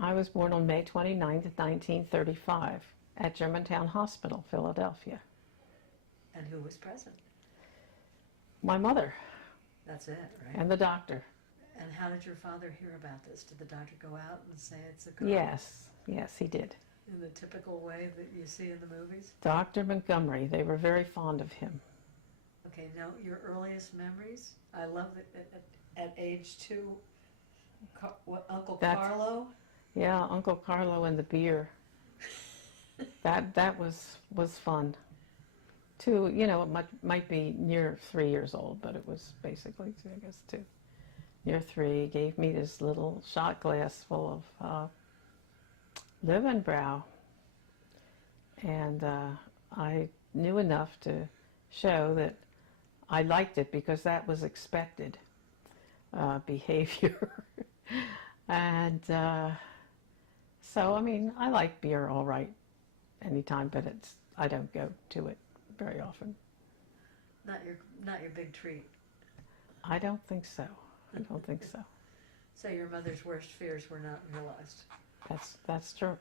I was born on May 29th, 1935, at Germantown Hospital, Philadelphia. And who was present? My mother. That's it, right? And the doctor. And how did your father hear about this? Did the doctor go out and say it's a girl? Yes, he did. In the typical way that you see in the movies? Dr. Montgomery, they were very fond of him. Okay, now your earliest memories? I love that at age 2, Uncle Carlo? Yeah, Uncle Carlo and the beer. that was fun. It might be near 3 years old, but it was basically, I guess, 2. Near 3, gave me this little shot glass full of Löwenbräu, and I knew enough to show that I liked it because that was expected behavior. And so, I mean, I like beer all right anytime, but I don't go to it very often. Not your big treat. I don't think so. I don't think so. So your mother's worst fears were not realized. That's true.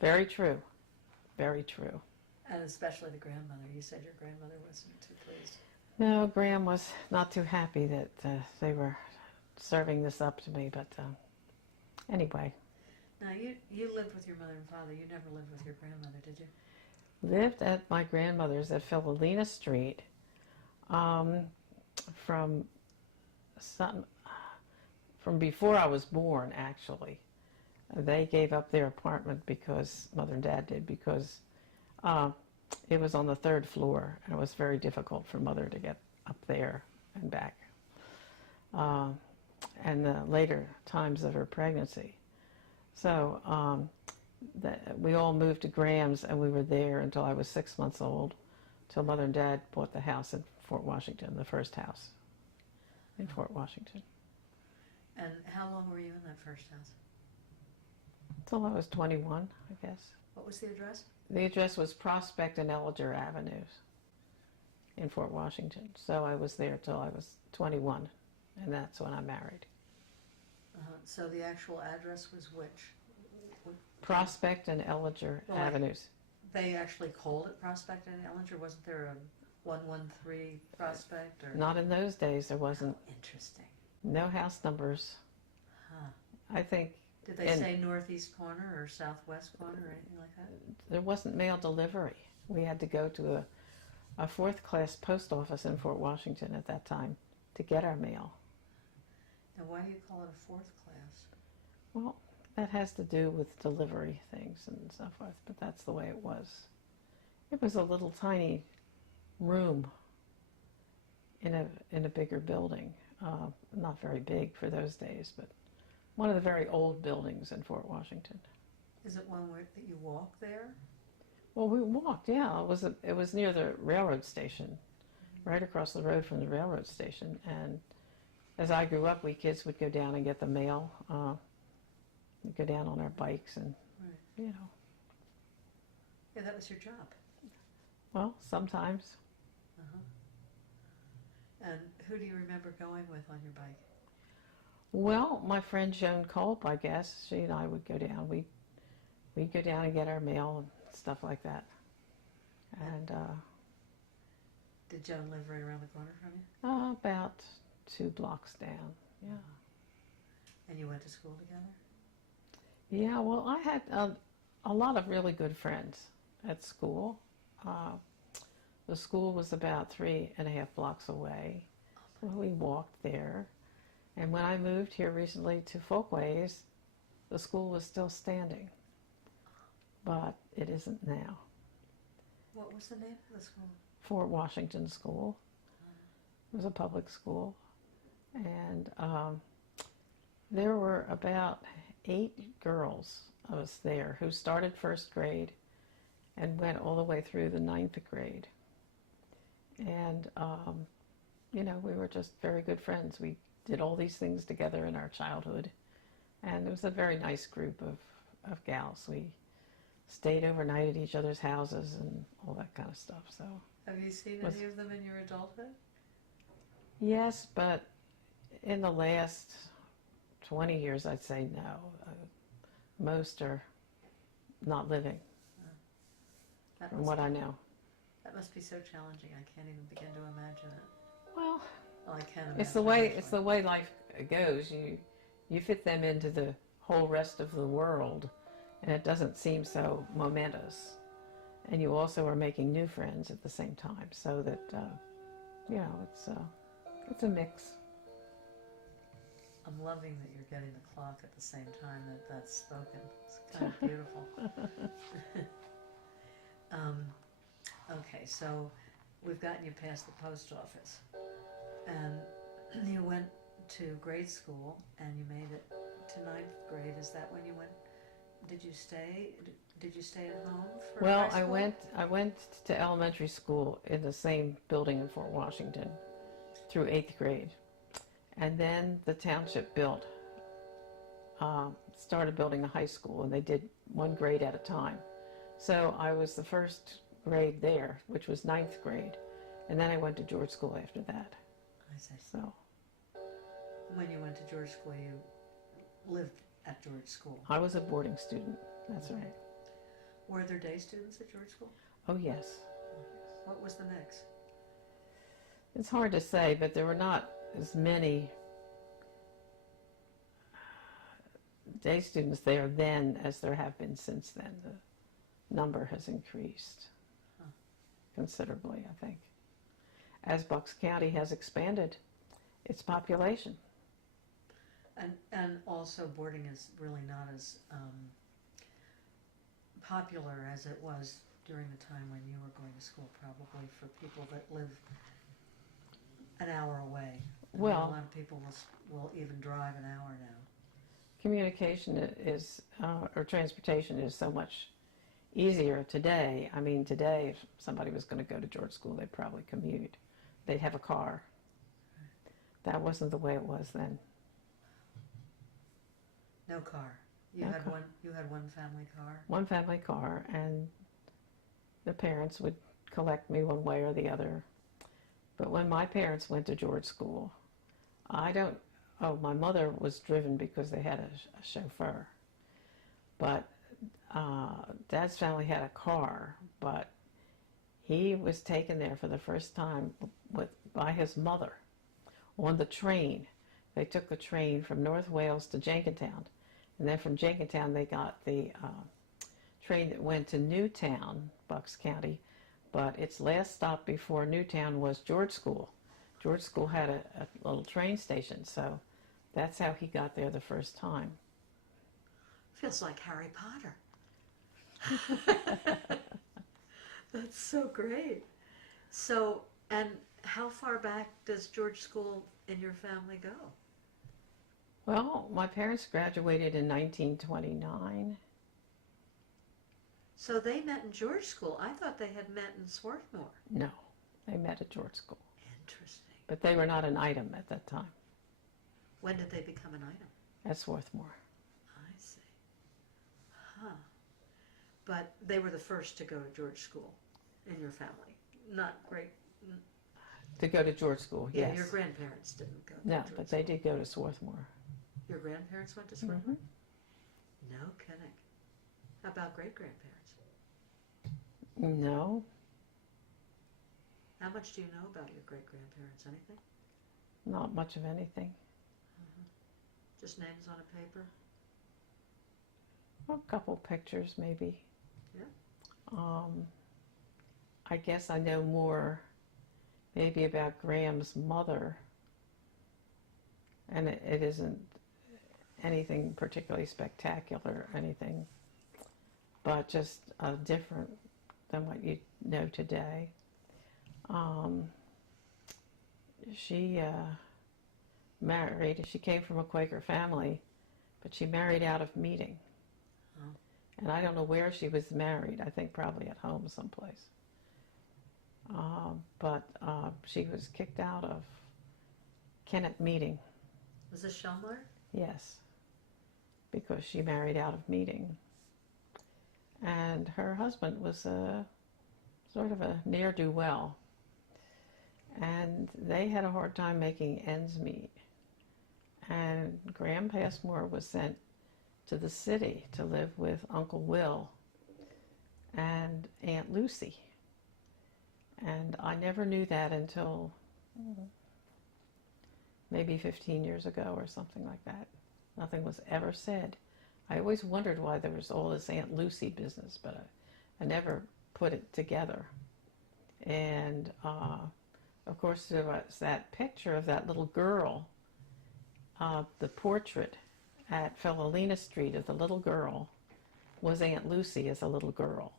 Very true. Very true. And especially the grandmother. You said your grandmother wasn't too pleased. No, Graham was not too happy that they were serving this up to me, but anyway. Now, you lived with your mother and father. You never lived with your grandmother, did you? Lived at my grandmother's at Philolina Street from before I was born, actually. They gave up their apartment because Mother and Dad did, because it was on the 3rd floor, and it was very difficult for Mother to get up there and back. And the later times of her pregnancy. So we all moved to Graham's, and we were there until I was 6 months old, till Mother and Dad bought the house in Fort Washington, the first house in Fort Washington. And how long were you in that first house? Till I was 21, I guess. What was the address? The address was Prospect and Ellinger Avenues in Fort Washington. So I was there till I was 21, and that's when I married. So the actual address was which? Prospect and Ellinger Avenues. They actually called it Prospect and Ellinger? Wasn't there a 113 Prospect? Or? Not in those days. There wasn't. Oh, interesting. No house numbers. Huh. I think. Did they say northeast corner or southwest corner or anything like that? There wasn't mail delivery. We had to go to a 4th-class post office in Fort Washington at that time to get our mail. Now, why do you call it a 4th class? Well, that has to do with delivery things and so forth, but that's the way it was. It was a little tiny room in a bigger building. Not very big for those days, but one of the very old buildings in Fort Washington. Is it one that you walk there? Well, we walked, yeah. It was near the railroad station, right across the road from the railroad station. And as I grew up, we kids would go down and get the mail. We'd go down on our bikes and, Yeah, that was your job. Well, sometimes. And who do you remember going with on your bike? Well, my friend Joan Culp, I guess. She and I would go down. We'd go down and get our mail and stuff like that. And did Joan live right around the corner from you? About 2 blocks down, yeah. And you went to school together? Yeah, well, I had a lot of really good friends at school. The school was about 3.5 blocks away, so we walked there. And when I moved here recently to Folkways, the school was still standing, but it isn't now. What was the name of the school? Fort Washington School. It was a public school, and there were about 8 girls of us there who started 1st grade and went all the way through the 9th grade. And, we were just very good friends. We did all these things together in our childhood, and it was a very nice group of gals. We stayed overnight at each other's houses and all that kind of stuff. So have you seen any of them in your adulthood? Yes, but in the last 20 years, I'd say no. most are not living, That from must, what I know. that must be so challenging. I can't even begin to imagine it. Well, Well, I can imagine it's the way actually. life goes. You fit them into the whole rest of the world, and it doesn't seem so momentous. And you also are making new friends at the same time, so that it's a mix. I'm loving that you're getting the clock at the same time that that's spoken. It's kind of beautiful. Okay, so we've gotten you past the post office, and you went to grade school, and you made it to ninth grade. Is that when you went? Did you stay? Did you stay at home for Well, high school? I went to elementary school in the same building in Fort Washington through 8th grade. And then the township started building a high school, and they did one grade at a time. So I was the first grade there, which was 9th grade. And then I went to George School after that. I see. So When you went to George School, you lived at George School. I was a boarding student. That's right. Were there day students at George School? Oh, yes. What was the mix? It's hard to say, but there were not as many day students there then as there have been since then. The number has increased considerably, I think, as Bucks County has expanded its population. And also boarding is really not as popular as it was during the time when you were going to school, probably for people that live an hour away. I mean, Well, a lot of people will even drive an hour now. communication is, or transportation is so much easier today. I mean, today, if somebody was going to go to George School, they'd probably commute. They'd have a car. That wasn't the way it was then. No car. You No had car. one. You had one family car. One family car, and the parents would collect me one way or the other. But when my parents went to George School, my mother was driven because they had a chauffeur. But Dad's family had a car, but he was taken there for the first time by his mother on the train. They took the train from North Wales to Jenkintown, and then from Jenkintown they got the train that went to Newtown, Bucks County, but its last stop before Newtown was George School. George School had a little train station, so that's how he got there the first time. Feels like Harry Potter. That's so great. So, and how far back does George School in your family go? Well, my parents graduated in 1929. So they met in George School. I thought they had met in Swarthmore. No, they met at George School. Interesting. But they were not an item at that time When did they become an item? at Swarthmore. I see. Huh. But they were the first to go to George School in your family. Not great. To go to George School, Yeah, yes. your grandparents didn't go to No, George but they School. did go to Swarthmore. Your grandparents went to Swarthmore? Mhm. No kidding. How about great-grandparents? No, How much do you know about your great-grandparents? Anything? not much of anything. Just names on a paper? A couple pictures, maybe. Yeah. I guess I know more maybe about Graham's mother, and it isn't anything particularly spectacular or anything, but just different than what you know today. She married, she came from a Quaker family, but she married out of meeting. Oh. And I don't know where she was married. I think probably at home someplace. But she was kicked out of Kennett Meeting. Was this Shumler? Yes, because she married out of meeting. And her husband was sort of a ne'er-do-well. And they had a hard time making ends meet. And Graham Passmore was sent to the city to live with Uncle Will and Aunt Lucy. And I never knew that until maybe 15 years ago or something like that. Nothing was ever said. I always wondered why there was all this Aunt Lucy business, but I never put it together. And of course, there was that picture of that little girl, the portrait at Philolina Street of the little girl was Aunt Lucy as a little girl.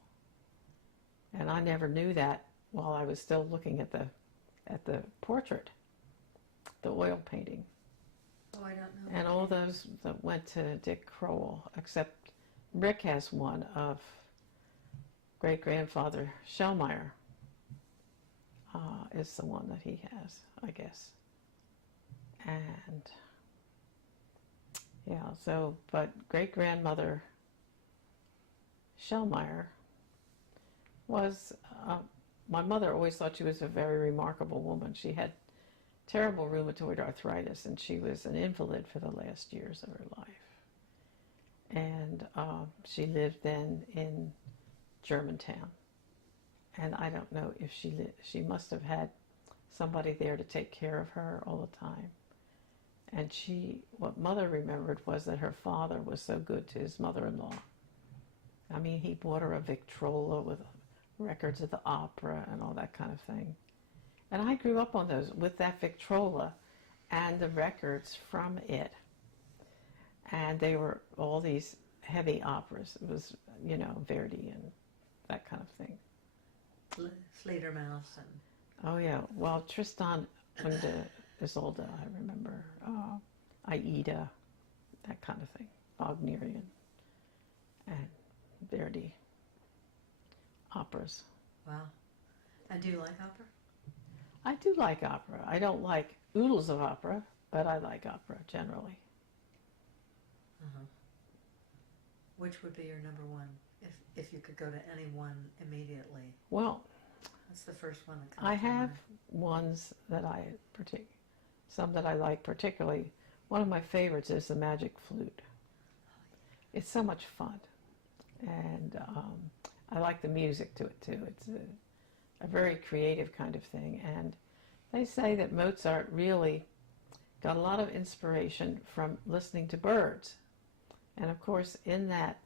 And I never knew that while I was still looking at the portrait, the oil painting. Oh, I don't know. And all those that went to Dick Crowell, except Rick has one of great-grandfather Schellmeyer, is the one that he has, I guess. And yeah, so, but great-grandmother Schellmeyer was, my mother always thought she was a very remarkable woman. She had terrible rheumatoid arthritis, and she was an invalid for the last years of her life. And she lived then in Germantown. And I don't know if she must have had somebody there to take care of her all the time. And what Mother remembered was that her father was so good to his mother-in-law. I mean, he bought her a Victrola with records of the opera and all that kind of thing. And I grew up on those, with that Victrola and the records from it. And they were all these heavy operas. It was, Verdi and that kind of thing. Fledermaus and... Oh, yeah. Well, Tristan und Isolde, I remember. Aida, that kind of thing. Wagnerian and Verdi operas. Wow. And do you like opera? I do like opera. I don't like oodles of opera, but I like opera generally. Uh-huh. Which would be your number one, if you could go to any one immediately? Well, that's the first one that comes I to have mind. ones that some that I like particularly. One of my favorites is the Magic Flute. It's so much fun, and I like the music to it too. It's a very creative kind of thing, and they say that Mozart really got a lot of inspiration from listening to birds. And of course, in that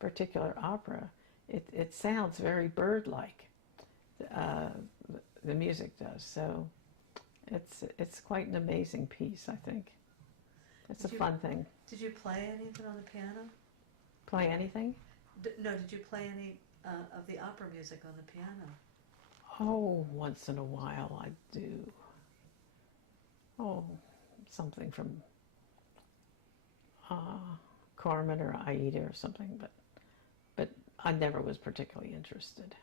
particular opera, it sounds very bird-like. The music does. So it's quite an amazing piece, I think. It's a fun thing. Did you play any of it on the piano? Play anything? No, did you play any of the opera music on the piano? Oh, once in a while I do. Oh, something from Carmen or Aida or something, but I never was particularly interested.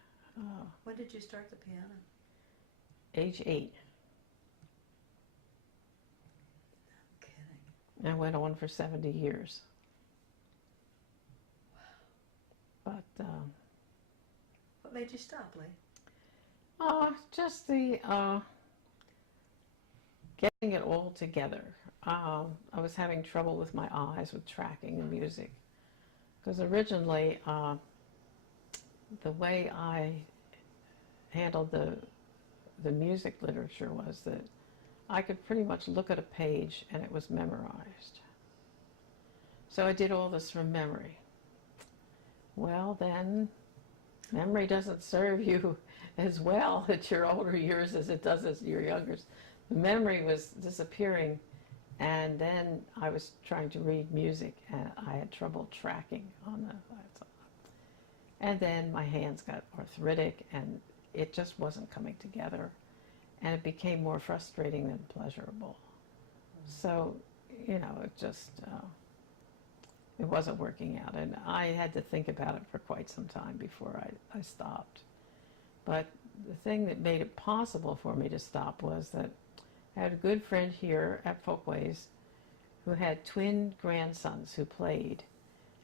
When did you start the piano? Age 8. I'm kidding. And I went on for 70 years. Wow. But What made you stop, Lee? just the getting it all together. I was having trouble with my eyes with tracking the music, because originally the way I handled the music literature was that I could pretty much look at a page and it was memorized. So I did all this from memory. Well, then memory doesn't serve you as well at your older years as it does as your younger. The memory was disappearing, and then I was trying to read music and I had trouble tracking on the... And then my hands got arthritic and it just wasn't coming together, and it became more frustrating than pleasurable. So, it just, it wasn't working out, and I had to think about it for quite some time before I stopped. But the thing that made it possible for me to stop was that I had a good friend here at Folkways who had twin grandsons who played,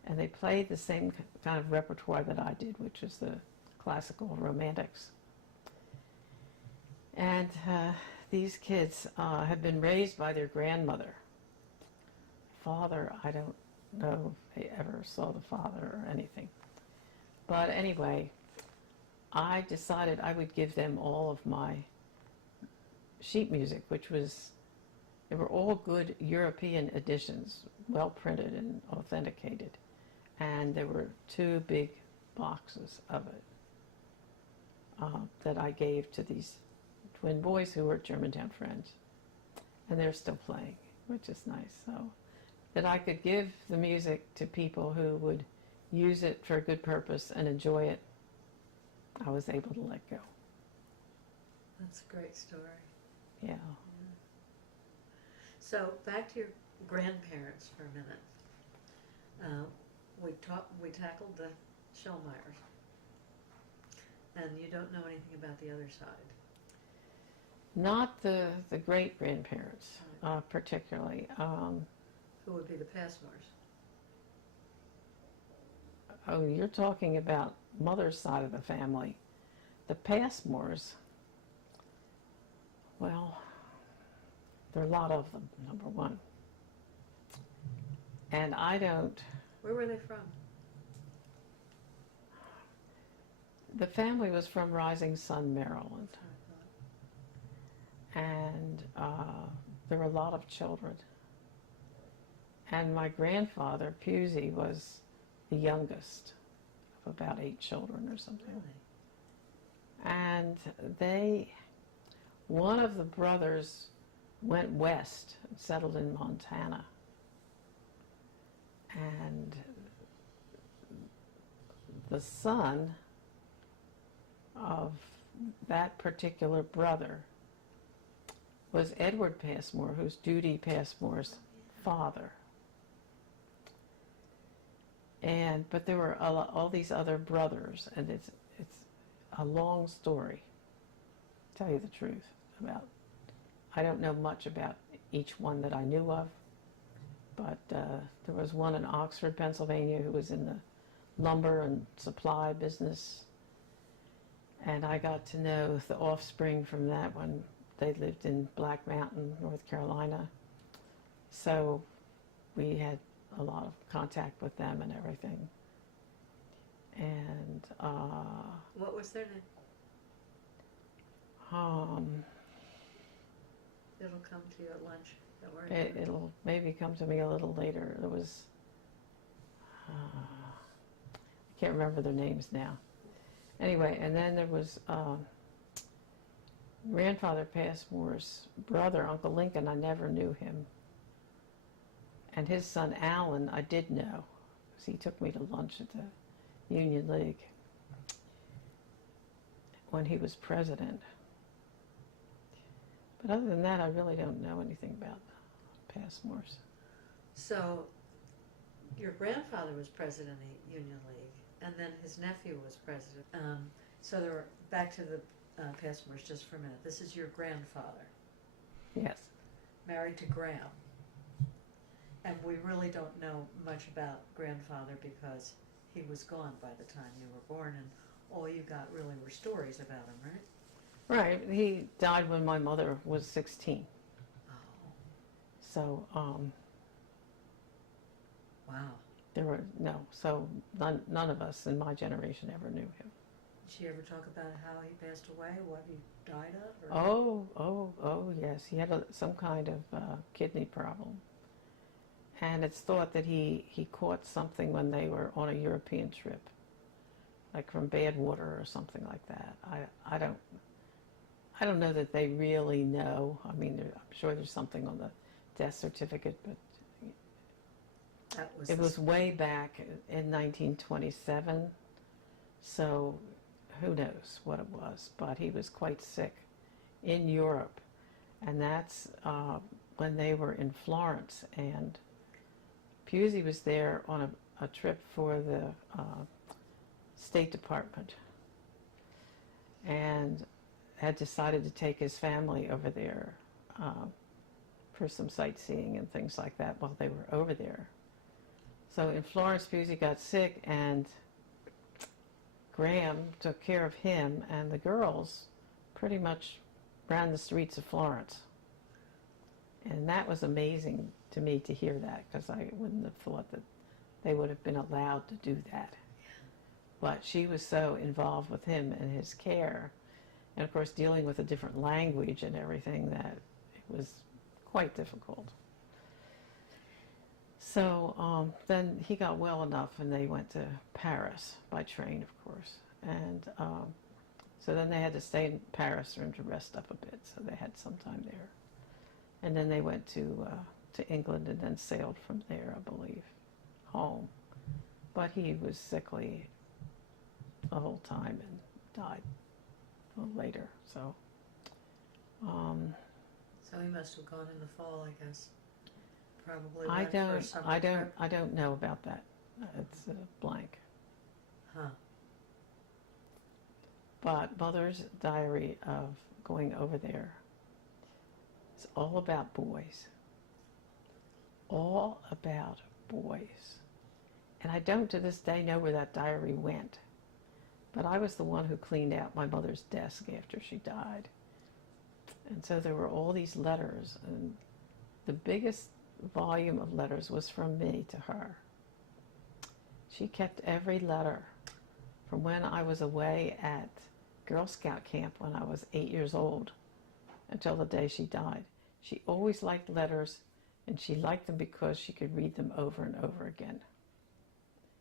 and they played the same kind of repertoire that I did, which is the classical romantics. And these kids had been raised by their grandmother. Father, I don't know if they ever saw the father or anything. But anyway, I decided I would give them all of my sheet music, they were all good European editions, well printed and authenticated. And there were 2 big boxes of it that I gave to these twin boys who were Germantown friends. And they're still playing, which is nice. So that I could give the music to people who would use it for a good purpose and enjoy it, I was able to let go. That's a great story. Yeah. So back to your grandparents for a minute. We tackled the Shellmeyers, and you don't know anything about the other side. Not the great grandparents, particularly. Who would be the Passmores? Oh, you're talking about mother's side of the family. The Passmores, well, there are a lot of them, number one. And I don't... Where were they from? The family was from Rising Sun, Maryland. And there were a lot of children. And my grandfather, Pusey, was the youngest of about 8 children or something. Really? And one of the brothers went west and settled in Montana. And the son of that particular brother was Edward Passmore, who's Judy Passmore's father. But there were all these other brothers, and it's a long story, to tell you the truth. I don't know much about each one that I knew of, but there was one in Oxford, Pennsylvania, who was in the lumber and supply business, and I got to know the offspring from that one. They lived in Black Mountain, North Carolina, so we had a lot of contact with them and everything. And what was their name? It'll come to you at lunch. Don't worry. It'll maybe come to me a little later. There was I can't remember their names now. Anyway, and then there was grandfather Passmore's brother, Uncle Lincoln. I never knew him. And his son Alan, I did know, because he took me to lunch at the Union League when he was president. But other than that, I really don't know anything about the Passmores. So, your grandfather was president of the Union League, and then his nephew was president. So there were, back to the Passmores just for a minute. This is your grandfather. Yes. Married to Graham. And we really don't know much about grandfather because he was gone by the time you were born, and all you got really were stories about him, right? Right. He died when my mother was 16. Oh. So, Wow. So none of us in my generation ever knew him. Did she ever talk about how he passed away, what he died of? Or? Oh, yes. He had some kind of kidney problem. And it's thought that he caught something when they were on a European trip, like from bad water or something like that. I don't know that they really know. I mean, I'm sure there's something on the death certificate, but it was way back in 1927, so who knows what it was. But he was quite sick in Europe, and that's when they were in Florence, and Pusey was there on a trip for the State Department and had decided to take his family over there for some sightseeing and things like that while they were over there. So in Florence, Pusey got sick, and Graham took care of him, and the girls pretty much ran the streets of Florence. And that was amazing to me to hear that, because I wouldn't have thought that they would have been allowed to do that. But she was so involved with him and his care, and of course dealing with a different language and everything, that it was quite difficult. So then he got well enough, and they went to Paris by train, of course. And so then they had to stay in Paris for him to rest up a bit. So they had some time there, and then they went to England, and then sailed from there, I believe, home. But he was sickly the whole time and died a little later. So. So he must have gone in the fall, I guess. Probably. I don't know about that. It's a blank. Huh. But Mother's diary of going over there is all about boys. All about boys. And I don't to this day know where that diary went. But I was the one who cleaned out my mother's desk after she died. And so there were all these letters, and the biggest volume of letters was from me to her. She kept every letter from when I was away at Girl Scout camp when I was 8 years old until the day she died. She always liked letters, and she liked them because she could read them over and over again.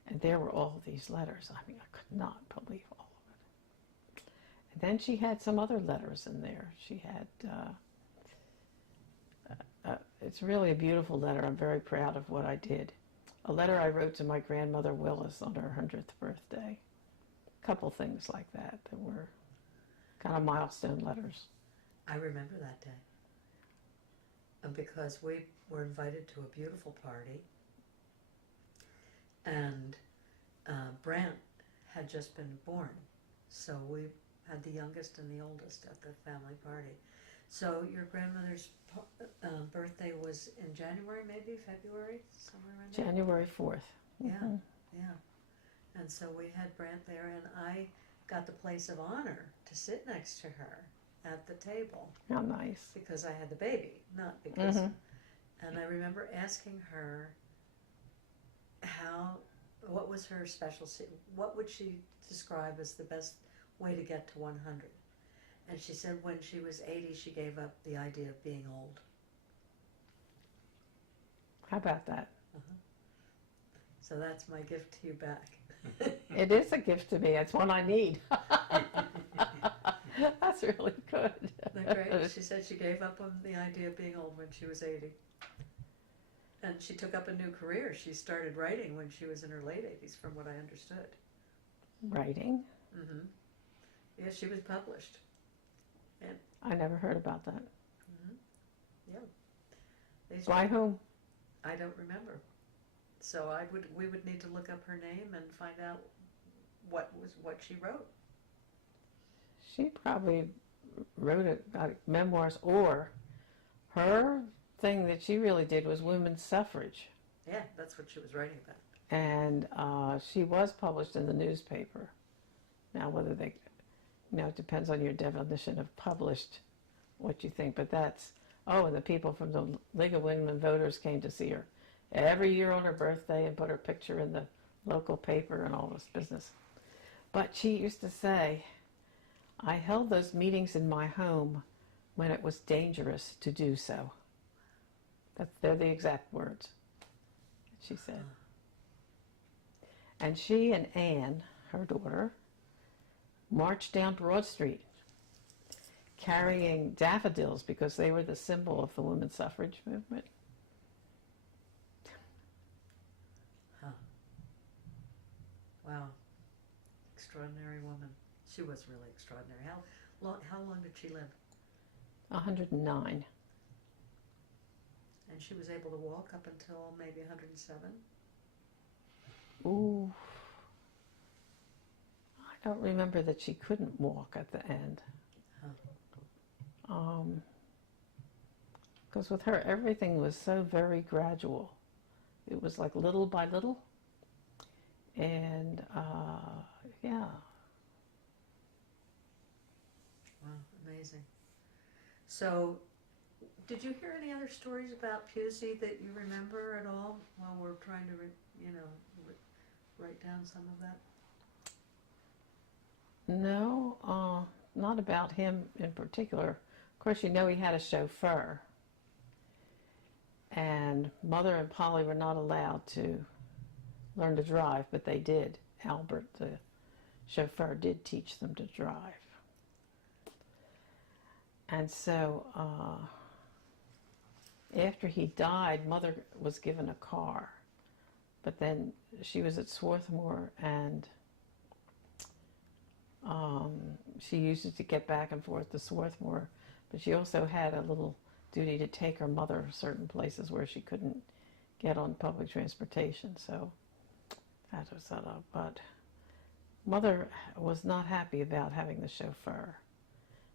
And there were all these letters. I mean, I could not believe all of it. And then she had some other letters in there. She had, it's really a beautiful letter. I'm very proud of what I did. A letter I wrote to my grandmother Willis on her 100th birthday. A couple things like that were kind of milestone letters. I remember that day. And because we were invited to a beautiful party, and Brant had just been born, so we had the youngest and the oldest at the family party. So your grandmother's birthday was in January, maybe February, somewhere around there? January 4th. Yeah, yeah. And so we had Brant there, and I got the place of honor to sit next to her at the table. How nice. Because I had the baby, not because. And I remember asking her what was her what would she describe as the best way to get to 100? And she said when she was 80, she gave up the idea of being old. How about that? So that's my gift to you back. It is a gift to me. It's one I need. That's really good. Isn't that great? She said she gave up on the idea of being old when she was 80. And she took up a new career. She started writing when she was in her late 80s, from what I understood. Writing? Mm-hmm. Yeah, she was published. And I never heard about that. Yeah. By whom? I don't remember. So we would need to look up her name and find out what she wrote. She probably wrote memoirs, or her thing that she really did was women's suffrage. Yeah, that's what she was writing about. And she was published in the newspaper. Now, whether they, it depends on your definition of published, what you think. But that's, and the people from the League of Women Voters came to see her every year on her birthday and put her picture in the local paper and all this business. But she used to say, I held those meetings in my home when it was dangerous to do so. They're the exact words that she said. And she and Anne, her daughter, marched down Broad Street carrying daffodils because they were the symbol of the women's suffrage movement. Wow. Extraordinary woman. She was really extraordinary. How long did she live? 109. And she was able to walk up until maybe 107? Ooh. I don't remember that she couldn't walk at the end. Because with her, everything was so very gradual. It was like little by little. And, yeah. Wow, amazing. So, Did you hear any other stories about Pusey that you remember at all while we're trying to, write down some of that? No, not about him in particular. Of course, you know he had a chauffeur. And Mother and Polly were not allowed to learn to drive, but they did. Albert, the chauffeur, did teach them to drive. And so after he died, Mother was given a car. But then she was at Swarthmore, and she used it to get back and forth to Swarthmore. But she also had a little duty to take her mother certain places where she couldn't get on public transportation. So that was set up. But Mother was not happy about having the chauffeur.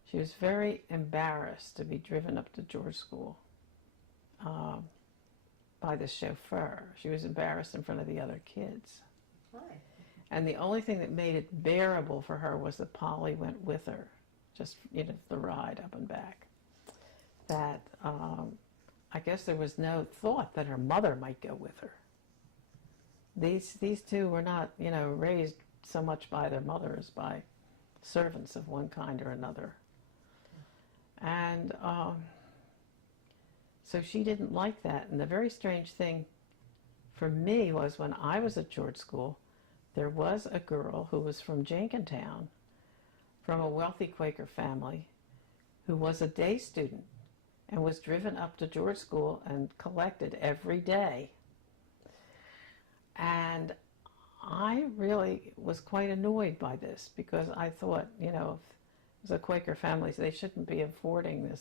She was very embarrassed to be driven up to George School by the chauffeur. She was embarrassed in front of the other kids. Why? And the only thing that made it bearable for her was that Polly went with her, just, the ride up and back. That I guess there was no thought that her mother might go with her. These two were not, raised so much by their mother as by servants of one kind or another. And so she didn't like that. And the very strange thing for me was when I was at George School, there was a girl who was from Jenkintown, from a wealthy Quaker family, who was a day student and was driven up to George School and collected every day. And I really was quite annoyed by this, because I thought, if it was a Quaker family, they shouldn't be affording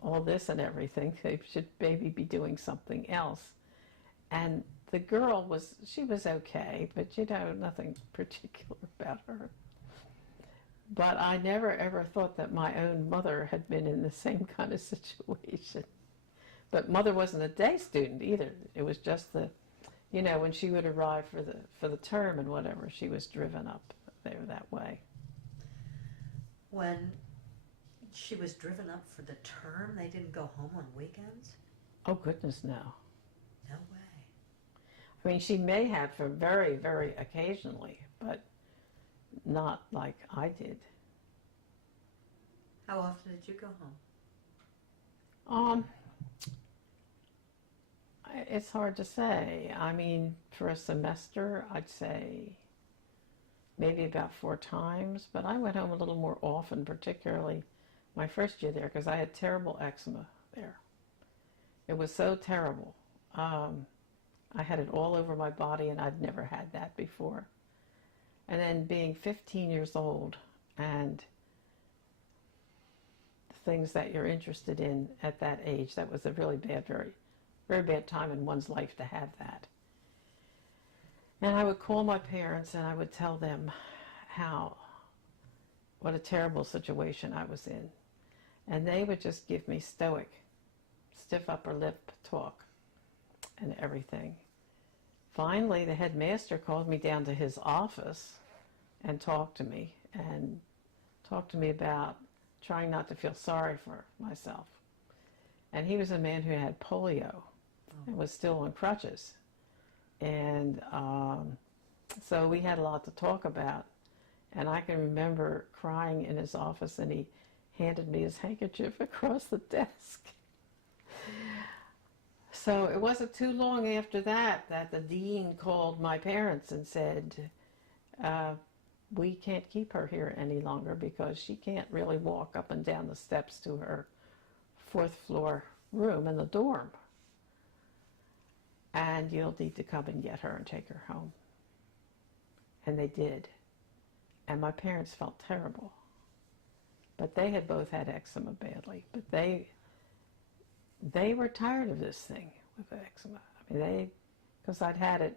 all this and everything. They should maybe be doing something else. And the girl was okay, but nothing particular about her. But I never ever thought that my own mother had been in the same kind of situation. But Mother wasn't a day student either. It was just when she would arrive for the term and whatever, she was driven up there that way. When she was driven up for the term, they didn't go home on weekends? Oh, goodness, no. No way. I mean, she may have for very, very occasionally, but not like I did. How often did you go home? It's hard to say. I mean, for a semester, I'd say maybe about 4 times, but I went home a little more often, particularly my first year there, because I had terrible eczema there. It was so terrible. I had it all over my body, and I'd never had that before. And then being 15 years old, and the things that you're interested in at that age, that was a really bad, very, very bad time in one's life to have that. And I would call my parents and I would tell them what a terrible situation I was in. And they would just give me stoic, stiff upper lip talk and everything. Finally, the headmaster called me down to his office and talked to me about trying not to feel sorry for myself. And he was a man who had polio and was still on crutches. And so we had a lot to talk about. And I can remember crying in his office, and he handed me his handkerchief across the desk. So it wasn't too long after that the dean called my parents and said, we can't keep her here any longer because she can't really walk up and down the steps to her 4th floor room in the dorm. And you'll need to come and get her and take her home. And they did. And my parents felt terrible. But they had both had eczema badly. But they were tired of this thing with eczema. I mean, because I'd had it,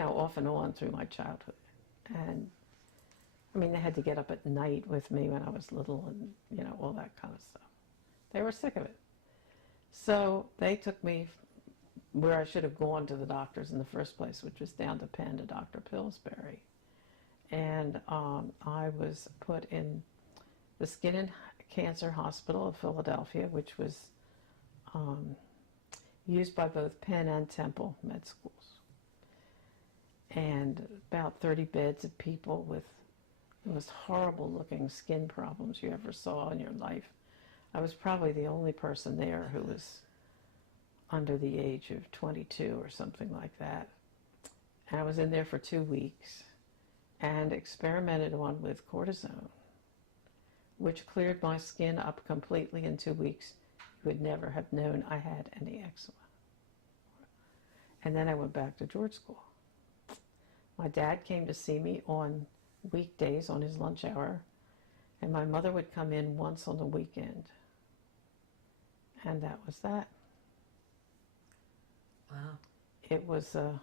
off and on through my childhood. And, I mean, they had to get up at night with me when I was little and, all that kind of stuff. They were sick of it. So they took me where I should have gone to the doctors in the first place, which was down to Penn to Dr. Pillsbury. And I was put in the skin and Cancer Hospital of Philadelphia, which was used by both Penn and Temple med schools. And about 30 beds of people with the most horrible looking skin problems you ever saw in your life. I was probably the only person there who was under the age of 22 or something like that. And I was in there for 2 weeks and experimented on with cortisone, which cleared my skin up completely in 2 weeks. You would never have known I had any eczema. And then I went back to George School. My dad came to see me on weekdays on his lunch hour, and my mother would come in once on the weekend. And that was that. Wow. It was a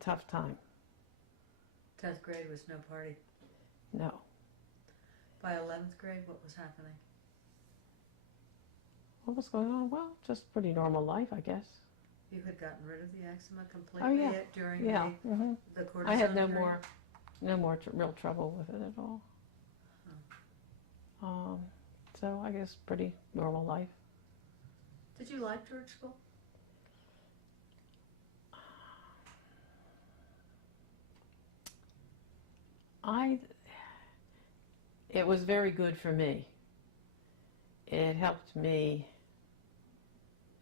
tough time. 10th grade was no party. No. By 11th grade, what was happening? What was going on? Well, just pretty normal life, I guess. You had gotten rid of the eczema completely Oh, yeah. during the cortisone I had no period? more real trouble with it at all. So I guess pretty normal life. Did you like George School? It was very good for me. It helped me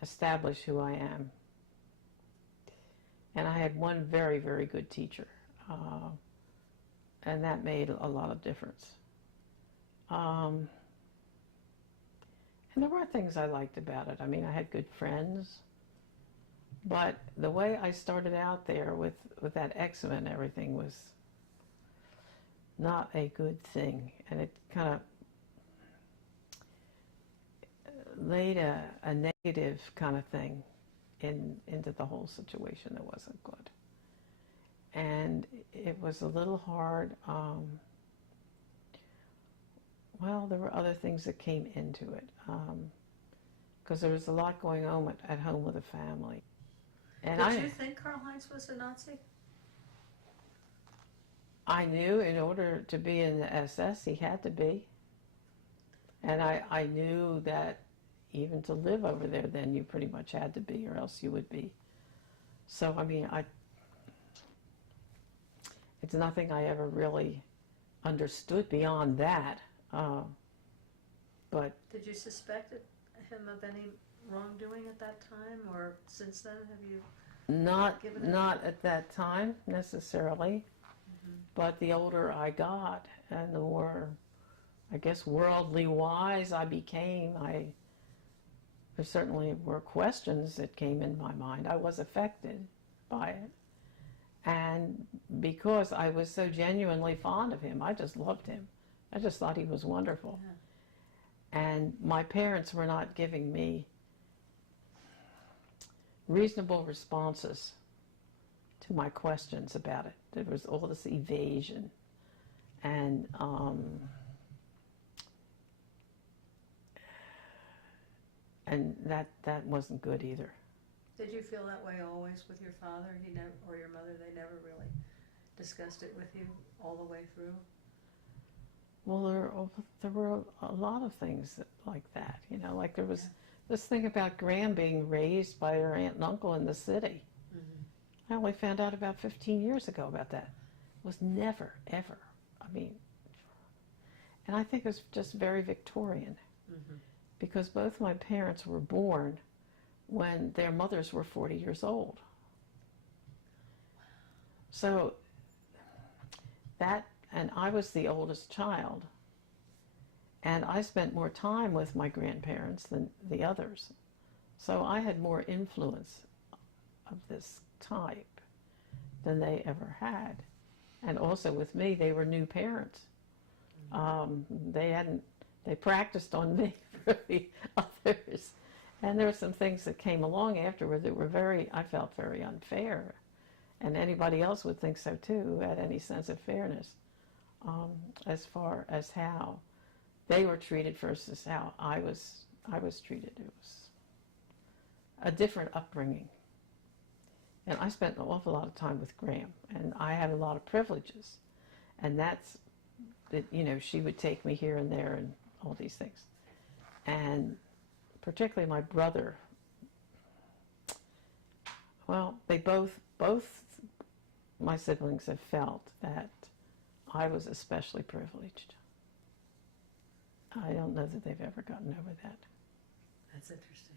establish who I am. And I had one very, very good teacher. And that made a lot of difference. And there were things I liked about it. I mean, I had good friends. But the way I started out there with that eczema and everything was not a good thing. And it kind of laid a negative kind of thing into the whole situation that wasn't good. And it was a little hard. Well, there were other things that came into it, because there was a lot going on at home with the family. And Did you think Karl-Heinz was a Nazi? I knew in order to be in the SS, he had to be. And I knew that even to live over there, then you pretty much had to be, or else you would be. So, I mean, it's nothing I ever really understood beyond that. But did you suspect him of any wrongdoing at that time, or since then have you not at that time necessarily, but the older I got and the more, I guess, worldly wise I became, there certainly were questions that came in my mind. I was affected by it. And because I was so genuinely fond of him, I just loved him. I just thought he was wonderful. Yeah. And my parents were not giving me reasonable responses to my questions about it. There was all this evasion. And that wasn't good either. Did you feel that way always with your father? He never, or your mother, they never really discussed it with you all the way through? Well, there were a lot of things like that. You know, like there was this thing about Graham being raised by her aunt and uncle in the city. I only found out about 15 years ago about that. It was never, ever. I mean, and I think it was just very Victorian, because both my parents were born when their mothers were 40 years old. So that, and I was the oldest child, and I spent more time with my grandparents than the others. So I had more influence of this type than they ever had. And also with me, they were new parents. They practiced on me for the others. And there were some things that came along afterward that were I felt very unfair. And anybody else would think so too, who had any sense of fairness, as far as how they were treated versus how I was treated. It was a different upbringing. And I spent an awful lot of time with Graham, and I had a lot of privileges. And that's that, you know, she would take me here and there and all these things. And particularly my brother, well, they both my siblings have felt that I was especially privileged. I don't know that they've ever gotten over that. That's interesting.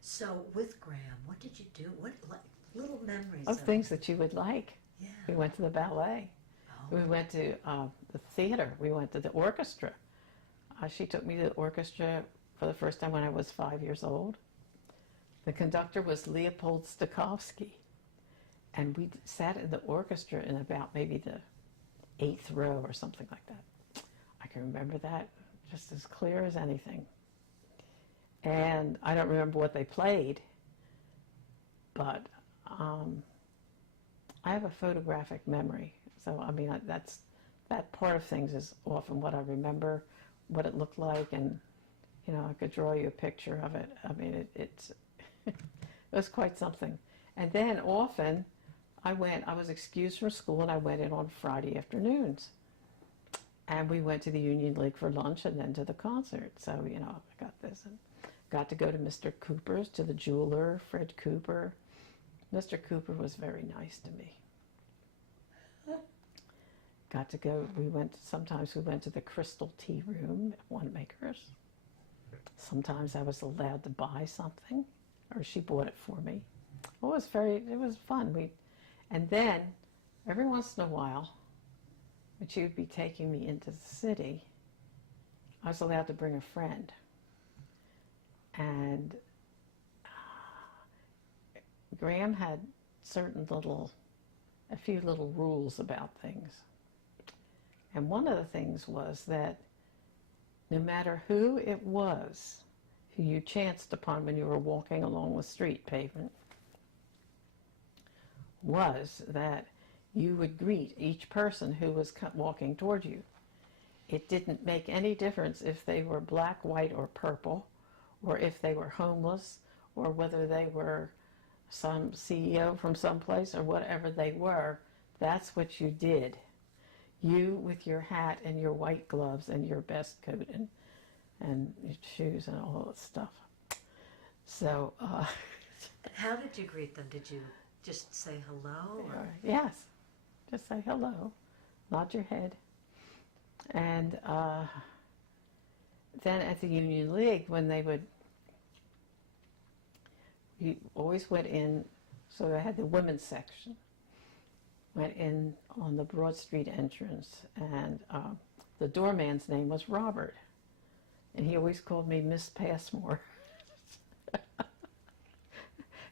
So with Graham, what did you do? What, like, little memories Of things that you would like. Yeah. We went to the ballet. Oh. We went to the theater. We went to the orchestra. She took me to the orchestra for the first time when I was 5 years old. The conductor was Leopold Stokowski. And we sat in the orchestra in about maybe the 8th row or something like that. I can remember that just as clear as anything. And I don't remember what they played, but I have a photographic memory. So, I mean, that part of things is often what I remember, what it looked like, and, you know, I could draw you a picture of it. I mean, it was quite something. And then often I was excused from school and I went in on Friday afternoons. And we went to the Union League for lunch and then to the concert. So, you know, I got this and got to go to Mr. Cooper's, to the jeweler, Fred Cooper. Mr. Cooper was very nice to me. Got to go, sometimes we went to the Crystal Tea Room at Wanamaker's. Sometimes I was allowed to buy something, or she bought it for me. It was fun. And then, every once in a while, when she would be taking me into the city, I was allowed to bring a friend. And Graham had a few little rules about things. And one of the things was that no matter who it was who you chanced upon when you were walking along the street pavement, was that you would greet each person who was walking toward you. It didn't make any difference if they were black, white, or purple, or if they were homeless, or whether they were some CEO from someplace, or whatever they were. That's what you did. You with your hat and your white gloves and your best coat and your shoes and all that stuff. So, how did you greet them? Did you just say hello? Or? Yes, just say hello, nod your head. And then at the Union League, when you always went in, so I had the women's section, went in on the Broad Street entrance, and the doorman's name was Robert, and he always called me Miss Passmore.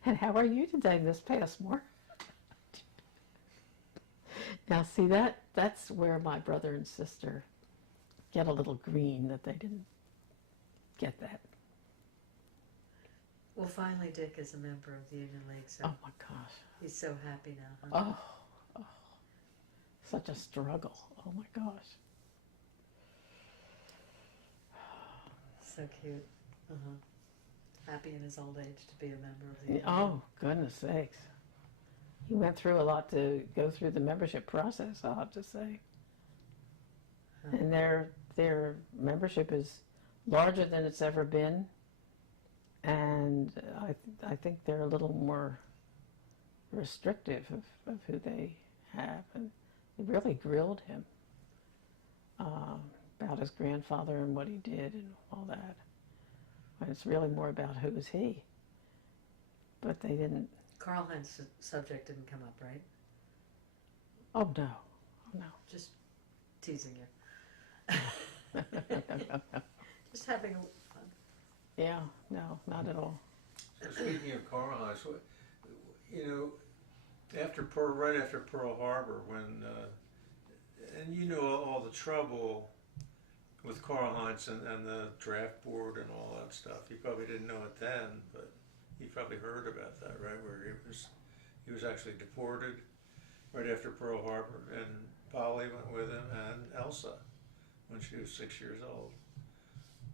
And how are you today, Miss Passmore? Now, see, that's where my brother and sister get a little green, that they didn't get that. Well, finally, Dick is a member of the Union League, so Oh, my gosh. he's so happy now. Huh? Oh, such a struggle. Oh, my gosh. So cute. Happy in his old age to be a member of the Union Oh, League. goodness sakes. He went through a lot to go through the membership process, I'll have to say. Huh. And their membership is larger than it's ever been. And I think they're a little more restrictive of who they have. And they really grilled him about his grandfather and what he did and all that. And it's really more about who is he. But they didn't. Carl Heinz's subject didn't come up, right? Oh, no. Oh, no. Just teasing you. Just having fun. Yeah, no, not at all. Speaking of Carl Heinz, you know, right after Pearl Harbor, when and you know all the trouble with Carl Heinz and the draft board and all that stuff. You probably didn't know it then, but you probably heard about that, right? Where he was actually deported right after Pearl Harbor, and Polly went with him, and Elsa when she was 6 years old.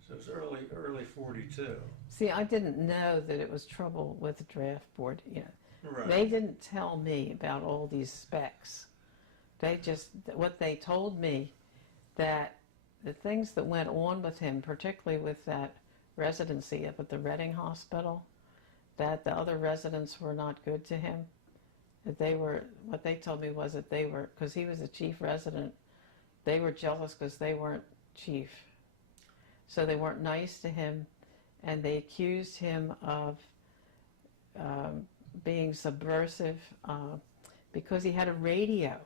So it was early 42. See, I didn't know that it was trouble with the draft board yet. Right. They didn't tell me about all these specs. What they told me that the things that went on with him, particularly with that residency up at the Reading Hospital, that the other residents were not good to him. That they were, what they told me was that they were, because he was the chief resident, they were jealous because they weren't chief. So they weren't nice to him, and they accused him of being subversive because he had a radio.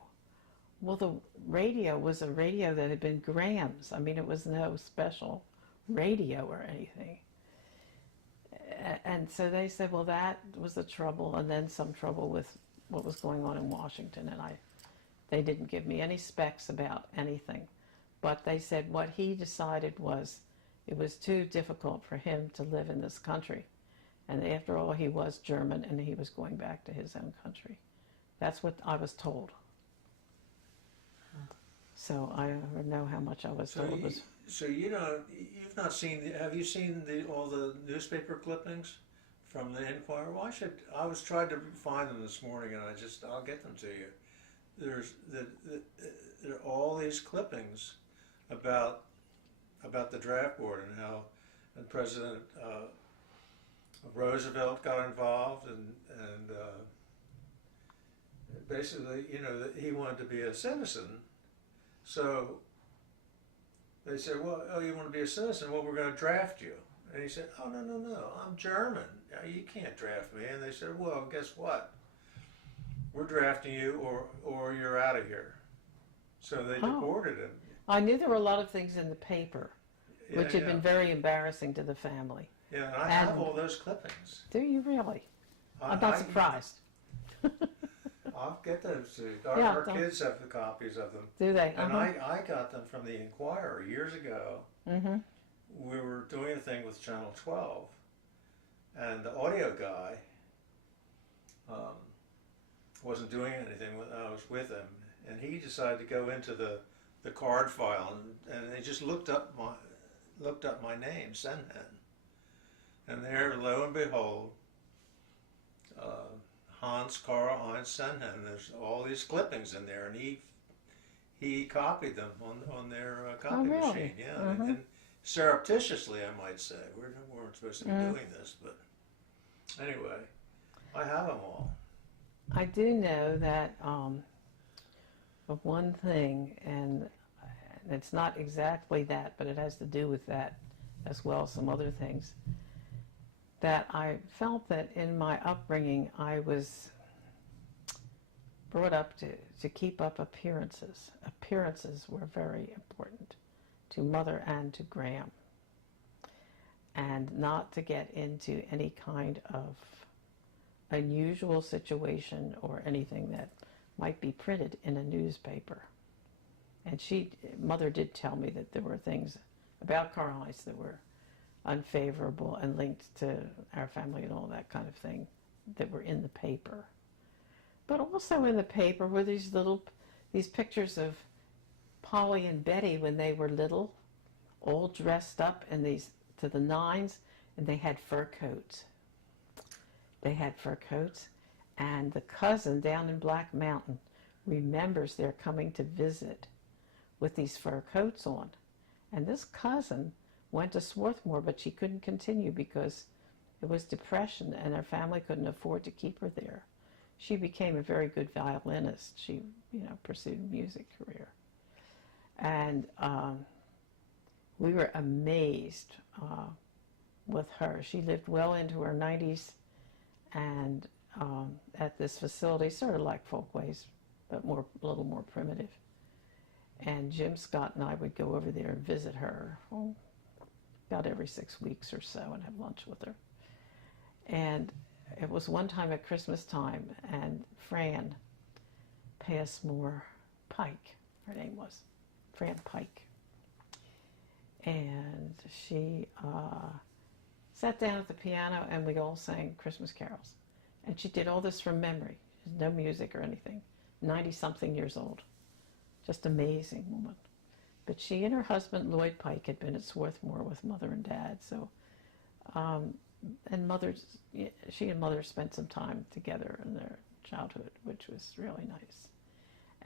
Well, the radio was a radio that had been Graham's. I mean, it was no special radio or anything. And so they said, well, that was the trouble, and then some trouble with what was going on in Washington. And they didn't give me any specs about anything. But they said what he decided was it was too difficult for him to live in this country. And after all, he was German, and he was going back to his own country. That's what I was told. So I don't know how much I was told. So you know, you've not seen. Have you seen all the newspaper clippings from the Inquirer? Well, I was trying to find them this morning, and I'll get them to you. There are all these clippings about the draft board and how President Roosevelt got involved, and basically, you know, that he wanted to be a citizen. So they said, well, oh, you want to be a citizen? Well, we're going to draft you. And he said, oh, no, I'm German. You can't draft me. And they said, well, guess what? We're drafting you or you're out of here. So they deported him. I knew there were a lot of things in the paper, which had been very embarrassing to the family. Yeah, and I have all those clippings. Do you really? I'm not surprised. I'll get those to you. Our kids have the copies of them. Do they? And I got them from the Inquirer years ago. Mm-hmm. We were doing a thing with Channel 12, and the audio guy wasn't doing anything when I was with him, and he decided to go into the card file, and he just looked up my name, Senhen, and there, lo and behold, Karl Heinz Senhen. There's all these clippings in there, and he copied them on their copy machine. Yeah, mm-hmm. and surreptitiously, I might say. We weren't supposed to be doing this, but anyway, I have them all. I do know that of one thing, and it's not exactly that, but it has to do with that as well as some other things, that I felt that in my upbringing I was brought up to keep up appearances. Appearances were very important to Mother and to Graham, and not to get into any kind of unusual situation or anything that might be printed in a newspaper. And Mother did tell me that there were things about Karl Heinz that were unfavorable and linked to our family and all that kind of thing that were in the paper. But also in the paper were these pictures of Polly and Betty when they were little, all dressed up in these to the nines, and they had fur coats. And the cousin down in Black Mountain remembers their coming to visit with these fur coats on. And this cousin went to Swarthmore, but she couldn't continue because it was depression and her family couldn't afford to keep her there. She became a very good violinist. She, pursued a music career. And we were amazed with her. She lived well into her 90s and at this facility, sort of like Folkways, but a little more primitive. And Jim Scott and I would go over there and visit her about every 6 weeks or so and have lunch with her. And it was one time at Christmas time, and Fran Passmore Pike, her name was, Fran Pike. And she sat down at the piano and we all sang Christmas carols. And she did all this from memory. No music or anything. 90-something years old. Just amazing woman. But she and her husband, Lloyd Pike, had been at Swarthmore with Mother and Dad. So, she and Mother spent some time together in their childhood, which was really nice.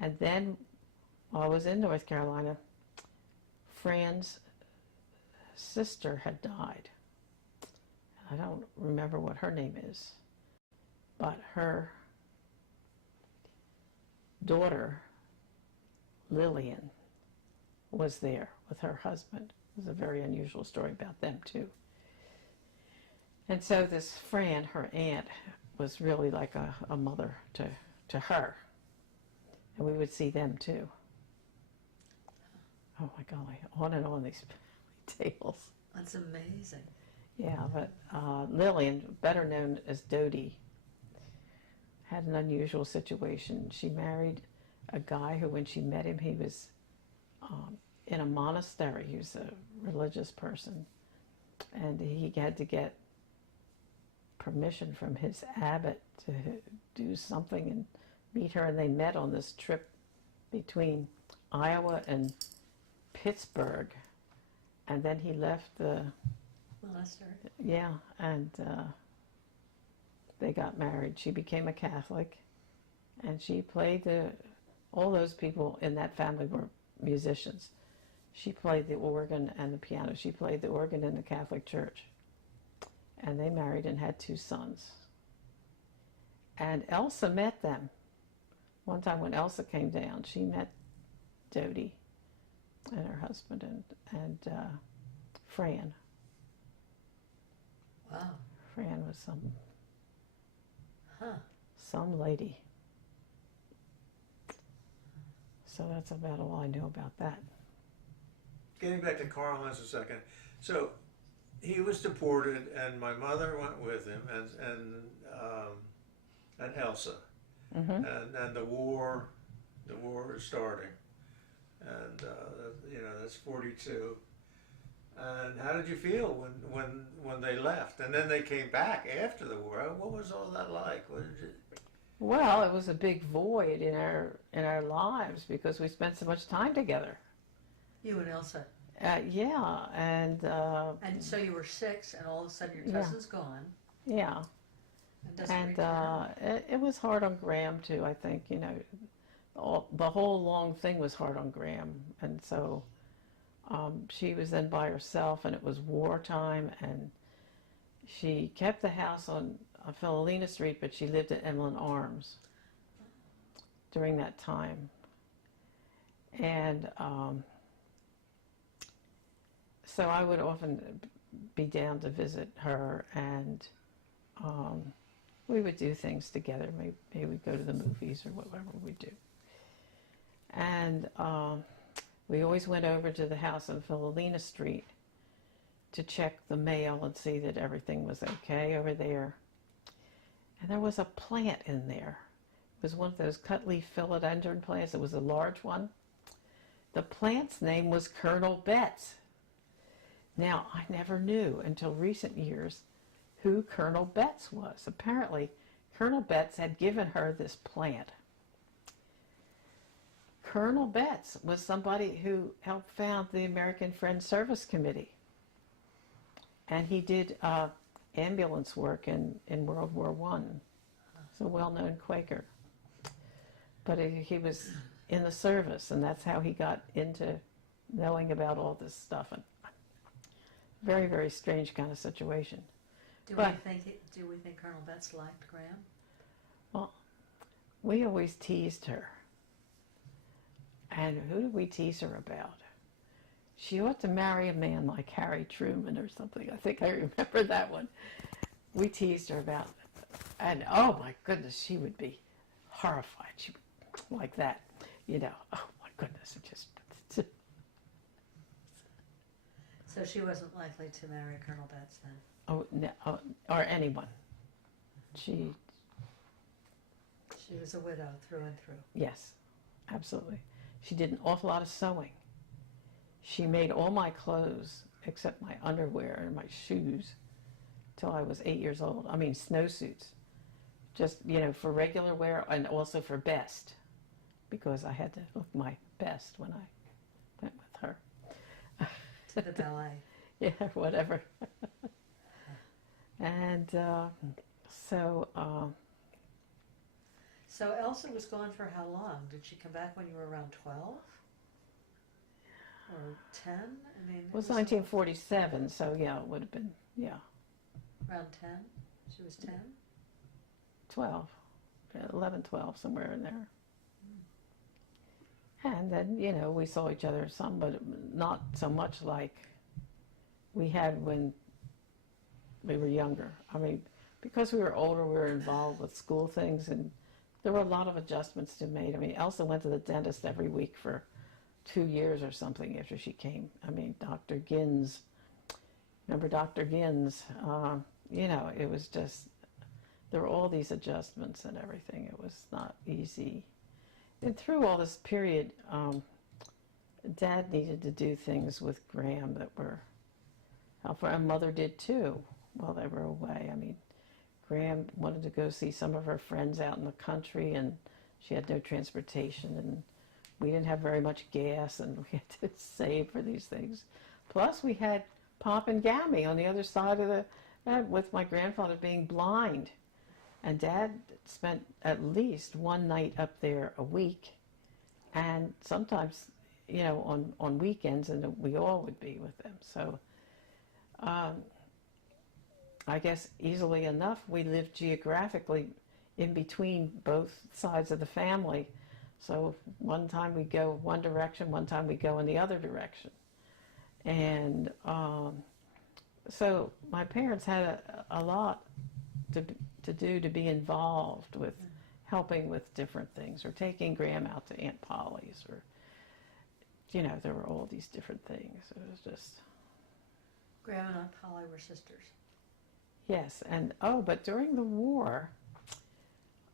And then, while I was in North Carolina, Fran's sister had died. I don't remember what her name is, but her daughter, Lillian, was there with her husband. It was a very unusual story about them, too. And so this Fran, her aunt, was really like a mother to her. And we would see them, too. Oh, my golly, on and on these tales. That's amazing. Yeah, but Lillian, better known as Dodie, had an unusual situation. She married a guy who, when she met him, he was in a monastery. He was a religious person. And he had to get permission from his abbot to do something and meet her. And they met on this trip between Iowa and Pittsburgh. And then he left the monastery. Yeah, and they got married. She became a Catholic, and she played all those people in that family were musicians. She played the organ and the piano. She played the organ in the Catholic Church. And they married and had 2 sons. And Elsa met them. One time when Elsa came down, she met Dodie and her husband and Fran. Wow. Fran was Huh. some lady. So that's about all I know about that. Getting back to Karl-Heinz a second. So he was deported, and my mother went with him, and Elsa, Mm-hmm. and the war is starting, and that's 42. And how did you feel when they left, and then they came back after the war? What was all that like? What did you? Well, it was a big void in our lives because we spent so much time together. You and Elsa. Yeah, and so you were 6, and all of a sudden your cousin's gone. Yeah, And doesn't and return. it was hard on Graham too. I think the whole long thing was hard on Graham, and so she was then by herself, and it was wartime, and she kept the house on Philolina Street, but she lived at Emlyn Arms during that time, and so I would often be down to visit her, and we would do things together. Maybe we'd go to the movies or whatever we'd do. And we always went over to the house on Philolina Street to check the mail and see that everything was okay over there. And there was a plant in there. It was one of those cut-leaf philodendron plants. It was a large one. The plant's name was Colonel Betts. Now, I never knew until recent years who Colonel Betts was. Apparently, Colonel Betts had given her this plant. Colonel Betts was somebody who helped found the American Friends Service Committee. And he did ambulance work in World War I. He's a well-known Quaker. But he was in the service, and that's how he got into knowing about all this stuff. And very, very strange kind of situation. Do we think Colonel Betts liked Graham? Well, we always teased her. And who did we tease her about? She ought to marry a man like Harry Truman or something. I think I remember that one. We teased her about it. And oh my goodness, she would be horrified. She would like that, Oh my goodness, it just. So she wasn't likely to marry Colonel Betts then? Oh no, or anyone. She was a widow through and through. Yes, absolutely. She did an awful lot of sewing. She made all my clothes except my underwear and my shoes till I was 8 years old. I mean, snowsuits. Just, for regular wear and also for best, because I had to look my best when I went with her. To the ballet. Yeah, whatever. And so Elsa was gone for how long? Did she come back when you were around 12? or 10? I mean, It was 1947, so yeah, it would have been, yeah, around 10? She was 10? 12, 11, 12, somewhere in there. And then, you know, we saw each other some, but not so much like we had when we were younger. I mean, because we were older, we were involved with school things, and there were a lot of adjustments to be made. I mean, Elsa went to the dentist every week for 2 years or something after she came. I mean, Dr. Gins, remember Dr. Gins? You know, it was just, there were all these adjustments and everything. It was not easy. And through all this period, Dad needed to do things with Graham that were helpful, and Mother did too while they were away. I mean, Graham wanted to go see some of her friends out in the country, and she had no transportation, and we didn't have very much gas, and we had to save for these things. Plus, we had Pop and Gammy on the other side of the, with my grandfather being blind. And Dad spent at least one night up there a week, and sometimes, you know, on weekends, and we all would be with them. So I guess easily enough, we lived geographically in between both sides of the family. So one time we go one direction, one time we go in the other direction. And so my parents had a lot to do to be involved with helping with different things, or taking Graham out to Aunt Polly's, or, you know, there were all these different things. It was just... Graham and Aunt Polly were sisters. Yes, and but during the war,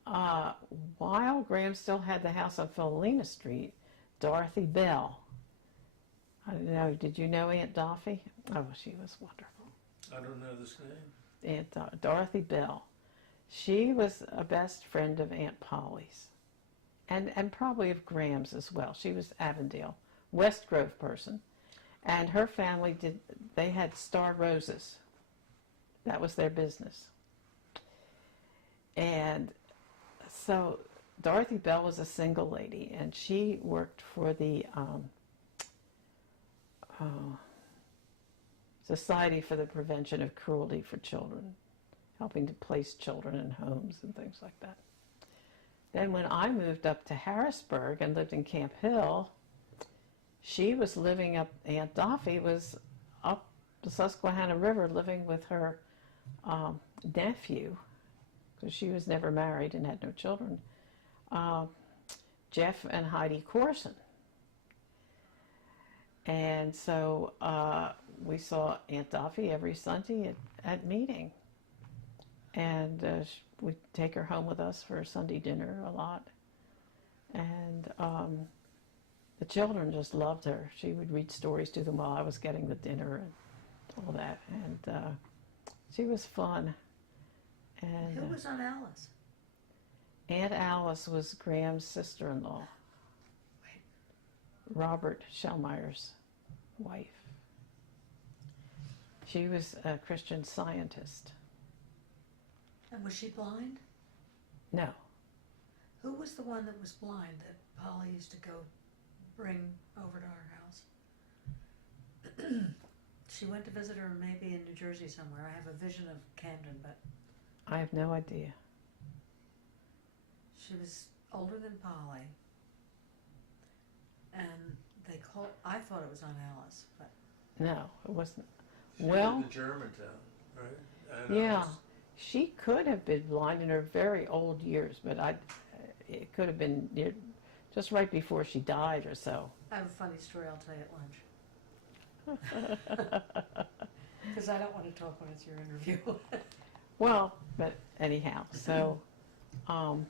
while Graham still had the house on Philomena Street, Dorothy Bell, I don't know, did you know Aunt Doffy? Oh, she was wonderful. I don't know this name. Aunt Dorothy Bell. She was a best friend of Aunt Polly's, and probably of Graham's as well. She was Avondale, West Grove person, and her family they had Star Roses. That was their business. And so Dorothy Bell was a single lady, and she worked for the Society for the Prevention of Cruelty for Children, helping to place children in homes and things like that. Then when I moved up to Harrisburg and lived in Camp Hill, she was living up, Aunt Doffy was up the Susquehanna River living with her nephew, because she was never married and had no children, Jeff and Heidi Corson. And so we saw Aunt Doffy every Sunday at meeting. And we'd take her home with us for Sunday dinner a lot. And the children just loved her. She would read stories to them while I was getting the dinner and all that. And she was fun. And Who was Aunt Alice? Aunt Alice was Graham's sister-in-law, Robert Shellmeyer's wife. She was a Christian Scientist. And was she blind? No. Who was the one that was blind that Polly used to go bring over to our house? She went to visit her maybe in New Jersey somewhere. I have a vision of Camden, but... I have no idea. She was older than Polly. And I thought it was Aunt Alice, but... No, it wasn't. She Well, lived in Germantown, right? yeah, she could have been blind in her very old years, but it could have been just right before she died or so. I have a funny story I'll tell you at lunch. Because I don't want to talk when it's your interview. Well, but anyhow, so, no,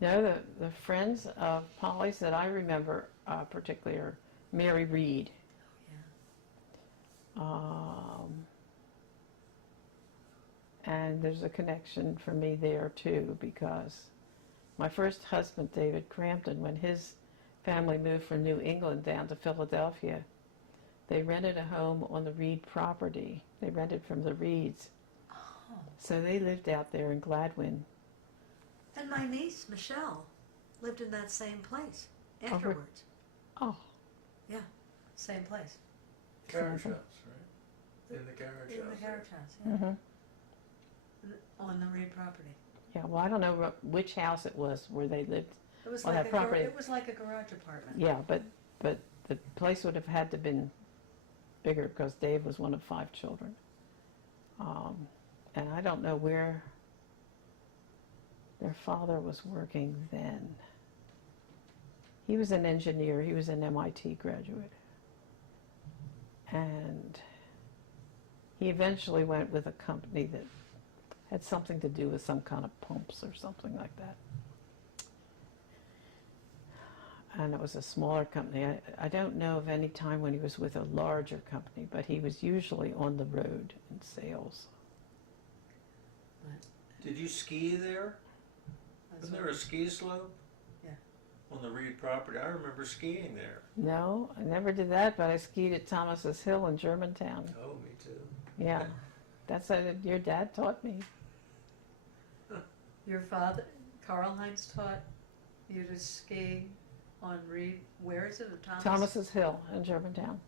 the friends of Polly's that I remember particularly are Mary Reed. And there's a connection for me there too, because my first husband, David Crampton, when his family moved from New England down to Philadelphia, they rented a home on the Reed property. They rented from the Reeds. Oh. So they lived out there in Gladwin. And my niece, Michelle, lived in that same place afterwards. Oh. Yeah. Same place. Carriage house, right? In the carriage In house. the carriage there. house, yeah. Mm-hmm. On the Reed property. Yeah, well, I don't know which house it was where they lived. It was On like that property. it was like a garage apartment. Yeah, but the place would have had to been bigger because Dave was one of 5 children. And I don't know where their father was working then. He was an engineer. He was an MIT graduate. And he eventually went with a company that had something to do with some kind of pumps or something like that. And it was a smaller company. I don't know of any time when he was with a larger company, but he was usually on the road in sales. Did you ski there? Wasn't there a ski slope? Yeah. On the Reed property. I remember skiing there. No, I never did that, but I skied at Thomas's Hill in Germantown. Oh, me too. Yeah, that's what your dad taught me. Your father, Karl Heinz, taught you to ski on Reed. Where is it? Thomas's Hill in Germantown.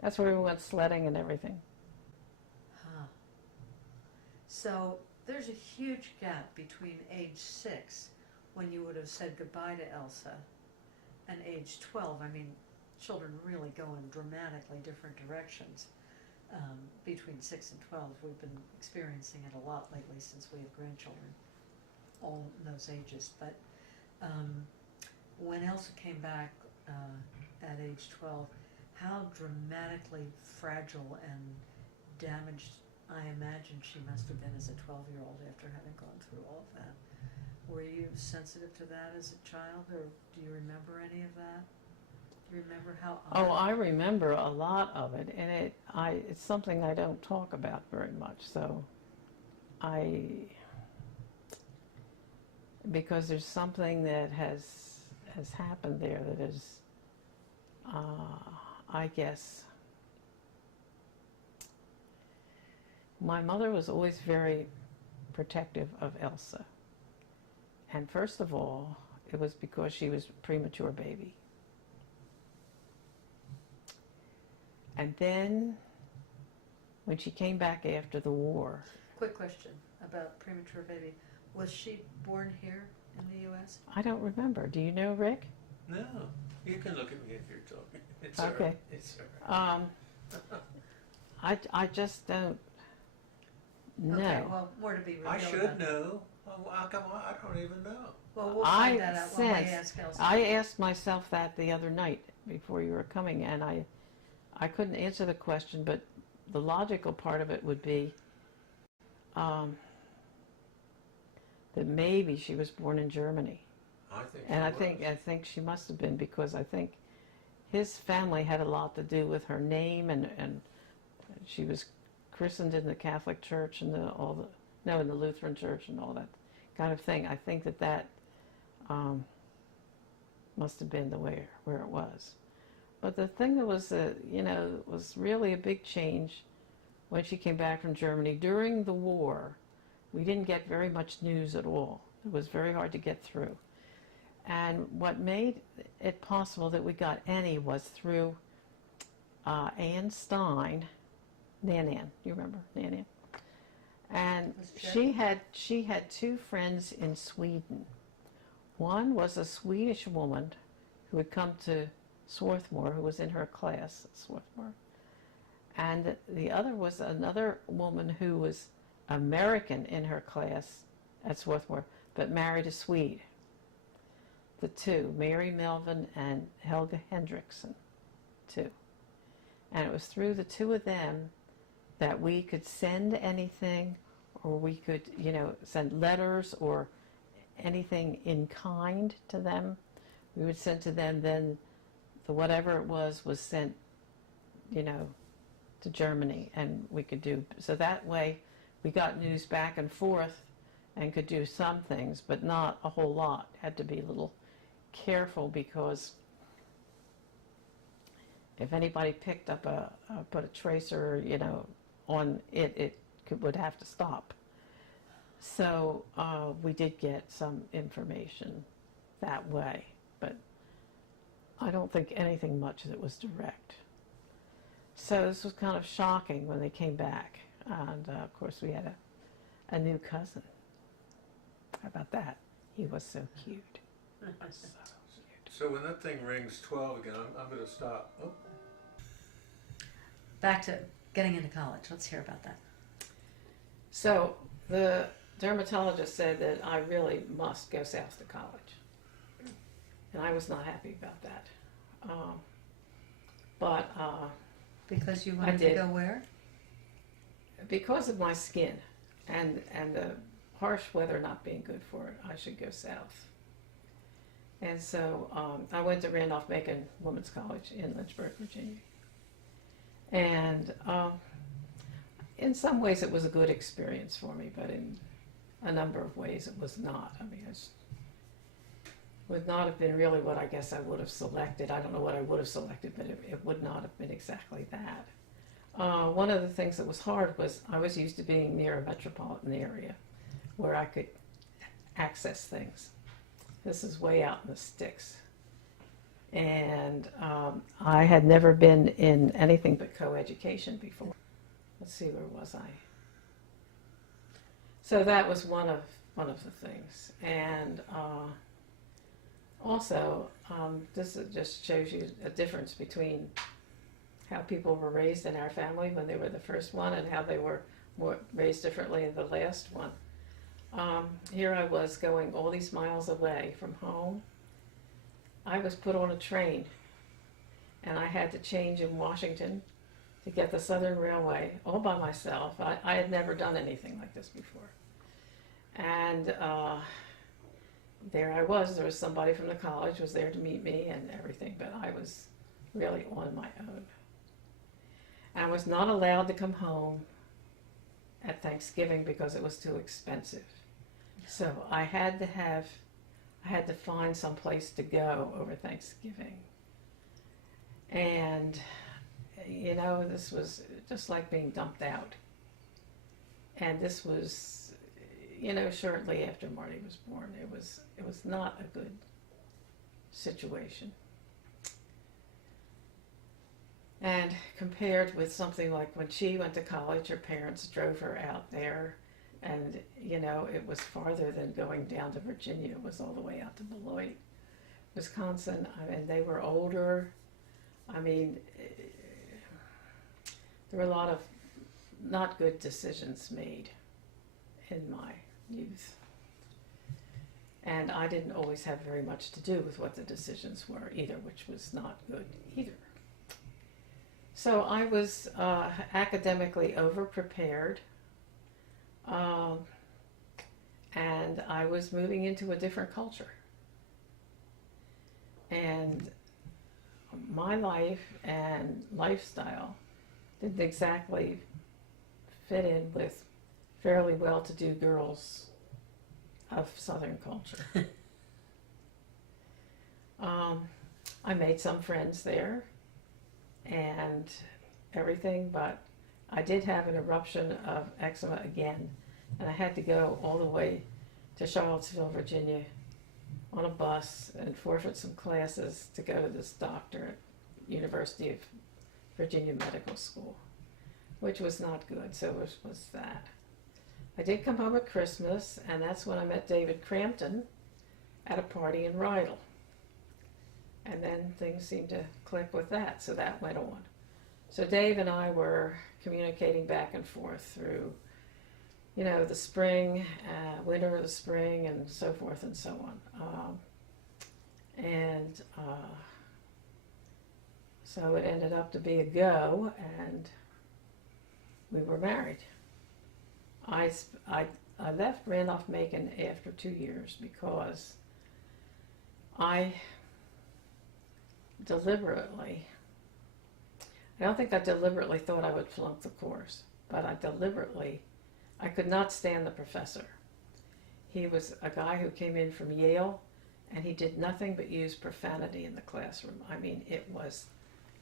That's where we went sledding and everything. Huh. So there's a huge gap between age 6, when you would have said goodbye to Elsa, and age 12. I mean, children really go in dramatically different directions. Between 6 and 12, we've been experiencing it a lot lately since we have grandchildren, all in those ages. But when Elsa came back at age 12, how dramatically fragile and damaged I imagine she must have been as a 12-year-old after having gone through all of that. Were you sensitive to that as a child, or do you remember any of that? Do you remember how? Oh, I remember a lot of it, and it's something I don't talk about very much. So, because there's something that has happened there that is, I guess. My mother was always very protective of Elsa. And first of all, it was because she was a premature baby. And then, when she came back after the war... Quick question about premature baby. Was she born here in the U.S.? I don't remember. Do you know, Rick? No. You can look at me if you're talking. It's Okay. all right. It's all right. I just don't know. Okay, well, more to be revealed. I should know. Oh, how come I don't even know? Well, we'll find that out when we sensed- ask Elsa. I asked myself that the other night before you were coming, and I couldn't answer the question, but the logical part of it would be that maybe she was born in Germany. I think she must have been, because I think his family had a lot to do with her name, and she was christened in the Catholic Church and in the Lutheran Church and all that kind of thing. I think that must have been where it was. But the thing that was, was really a big change when she came back from Germany. During the war, we didn't get very much news at all. It was very hard to get through. And what made it possible that we got any was through Ann Stein, Nan, you remember Nan? And she had 2 friends in Sweden. One was a Swedish woman who had come to Swarthmore, who was in her class at Swarthmore. And the other was another woman who was American in her class at Swarthmore, but married a Swede. The 2, Mary Melvin and Helga Hendrickson, 2. And it was through the 2 of them that we could send anything, or we could, send letters or anything in kind to them. We would send to them, then whatever it was sent, to Germany, and we could do, so that way we got news back and forth and could do some things, but not a whole lot. Had to be a little careful, because if anybody picked up put a tracer, on it, would have to stop. So we did get some information that way, but I don't think anything much that was direct. So this was kind of shocking when they came back. And of course, we had a new cousin. How about that? He was so cute. So cute. So when that thing rings 12 again, I'm going to stop. Oh. Back to getting into college. Let's hear about that. So the dermatologist said that I really must go south to college. And I was not happy about that. But Because you wanted did. to go where? because of my skin and the harsh weather not being good for it, I should go south. And so I went to Randolph-Macon Women's College in Lynchburg, Virginia. And in some ways it was a good experience for me, but in a number of ways it was not. I mean, it would not have been really what I guess I would have selected. I don't know what I would have selected, but it would not have been exactly that. One of the things that was hard was I was used to being near a metropolitan area where I could access things. This is way out in the sticks. And I had never been in anything but co-education before. Let's see, where was I? So that was one of the things. And also, this just shows you a difference between how people were raised in our family when they were the first one and how they were raised differently in the last one. Here I was going all these miles away from home. I was put on a train and I had to change in Washington to get the Southern Railway all by myself. I had never done anything like this before. And there I was. There was somebody from the college was there to meet me and everything, but I was really on my own. I was not allowed to come home at Thanksgiving because it was too expensive. So I had to find some place to go over Thanksgiving. And, you know, this was just like being dumped out. And this was, you know, shortly after Marty was born. It was not a good situation. And compared with something like when she went to college, her parents drove her out there. And, you know, it was farther than going down to Virginia. It was all the way out to Beloit, Wisconsin. I mean, they were older. I mean, there were a lot of not good decisions made in my youth. And I didn't always have very much to do with what the decisions were either, which was not good either. So I was academically over-prepared. And I was moving into a different culture. And my life and lifestyle didn't exactly fit in with fairly well-to-do girls of Southern culture. I made some friends there and everything, but I did have an eruption of eczema again, and I had to go all the way to Charlottesville, Virginia on a bus and forfeit some classes to go to this doctor at University of Virginia Medical School, which was not good, so it was that. I did come home at Christmas, and that's when I met David Crampton at a party in Rydell. And then things seemed to click with that, so that went on. So Dave and I were communicating back and forth through, you know, the spring, winter, the spring, and so forth and so on. So it ended up to be a go, and we were married. I left Randolph-Macon after 2 years because I deliberately, I don't think I deliberately thought I would flunk the course, but I could not stand the professor. He was a guy who came in from Yale, and he did nothing but use profanity in the classroom. I mean, it was,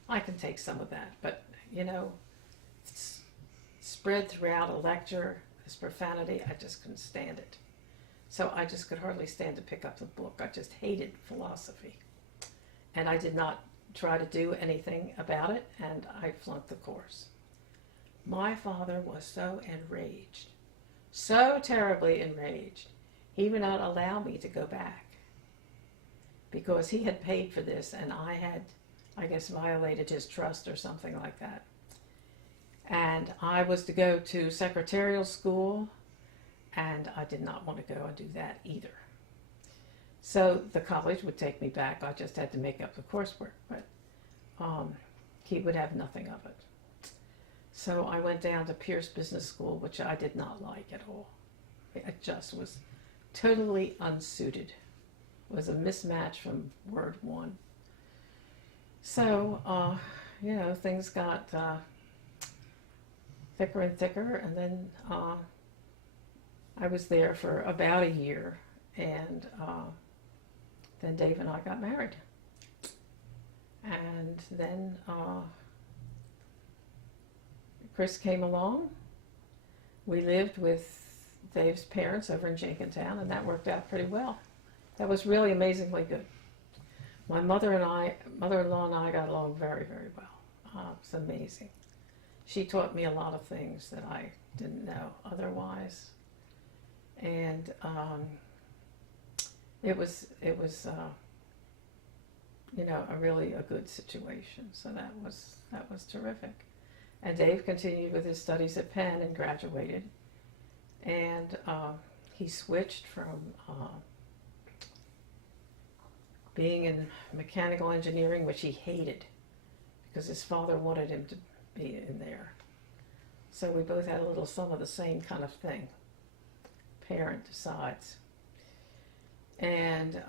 I can take some of that, but, you know, spread throughout a lecture, this profanity, I just couldn't stand it. So I just could hardly stand to pick up the book. I just hated philosophy. and I did not try to do anything about it, and I flunked the course. My father was so enraged, so terribly enraged, he would not allow me to go back because he had paid for this, and I had, I guess, violated his trust or something like that. And I was to go to secretarial school, and I did not want to go and do that either. So the college would take me back. I just had to make up the coursework, but he would have nothing of it. So I went down to Pierce Business School, which I did not like at all. It just was totally unsuited. It was a mismatch from word one. So, things got thicker and thicker, and then I was there for about a year, and then Dave and I got married. And then Chris came along. We lived with Dave's parents over in Jenkintown, and that worked out pretty well. That was really amazingly good. My mother-in-law and I got along very, very well. It was amazing. She taught me a lot of things that I didn't know otherwise, and it was a good situation. So that was terrific. And Dave continued with his studies at Penn and graduated, and he switched from being in mechanical engineering, which he hated because his father wanted him to be in there. So we both had a little some of the same kind of thing. Parent decides. And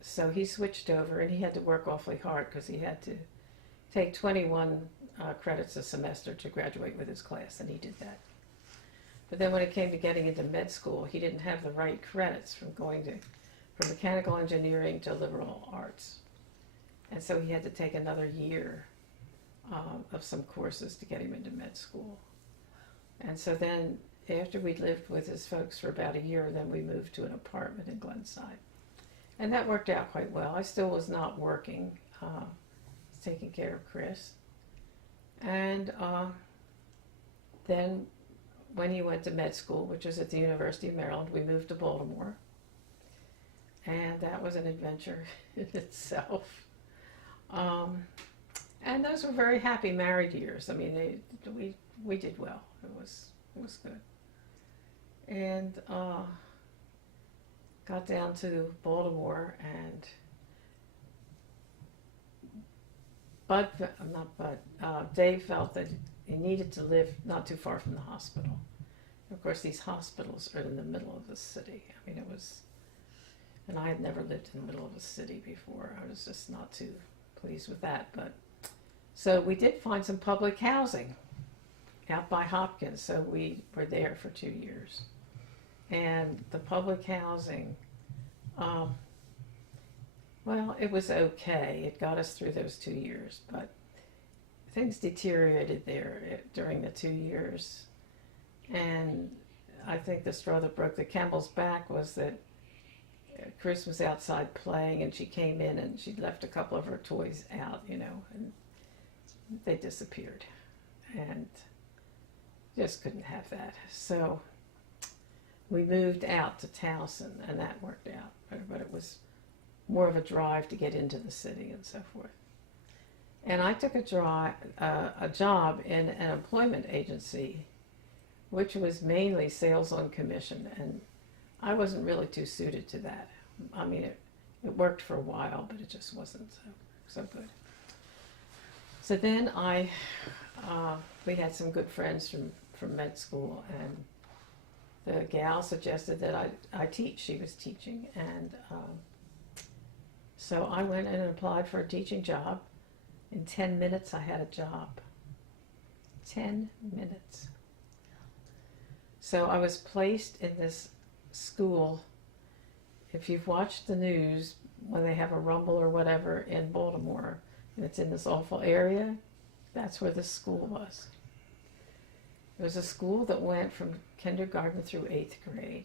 so he switched over, and he had to work awfully hard because he had to take 21 credits a semester to graduate with his class, and he did that. But then when it came to getting into med school, he didn't have the right credits from mechanical engineering to liberal arts. And so he had to take another year of some courses to get him into med school. And so then after we'd lived with his folks for about a year, then we moved to an apartment in Glenside. And that worked out quite well. I still was not working. I was taking care of Chris. And then when he went to med school, which was at the University of Maryland, we moved to Baltimore. And that was an adventure in itself. And those were very happy married years. I mean, we did well. It was good. And got down to Baltimore, and Dave felt that he needed to live not too far from the hospital. Of course, these hospitals are in the middle of the city. I mean, and I had never lived in the middle of a city before. I was just not too pleased with that. But so we did find some public housing out by Hopkins. So we were there for 2 years. And the public housing, it was okay. It got us through those 2 years, but things deteriorated there during the 2 years. And I think the straw that broke the camel's back was that Chris was outside playing, and she came in and she left a couple of her toys out, and they disappeared. And just couldn't have that. So we moved out to Towson, and that worked out. But it was more of a drive to get into the city and so forth. And I took a job in an employment agency, which was mainly sales on commission, and I wasn't really too suited to that. I mean, it worked for a while, but it just wasn't so good. So then we had some good friends from med school, and the gal suggested that I teach. She was teaching, and so I went and applied for a teaching job. In 10 minutes, I had a job. 10 minutes. So I was placed in this school. If you've watched the news, when they have a rumble or whatever in Baltimore, and it's in this awful area, that's where this school was. It was a school that went from kindergarten through 8th grade.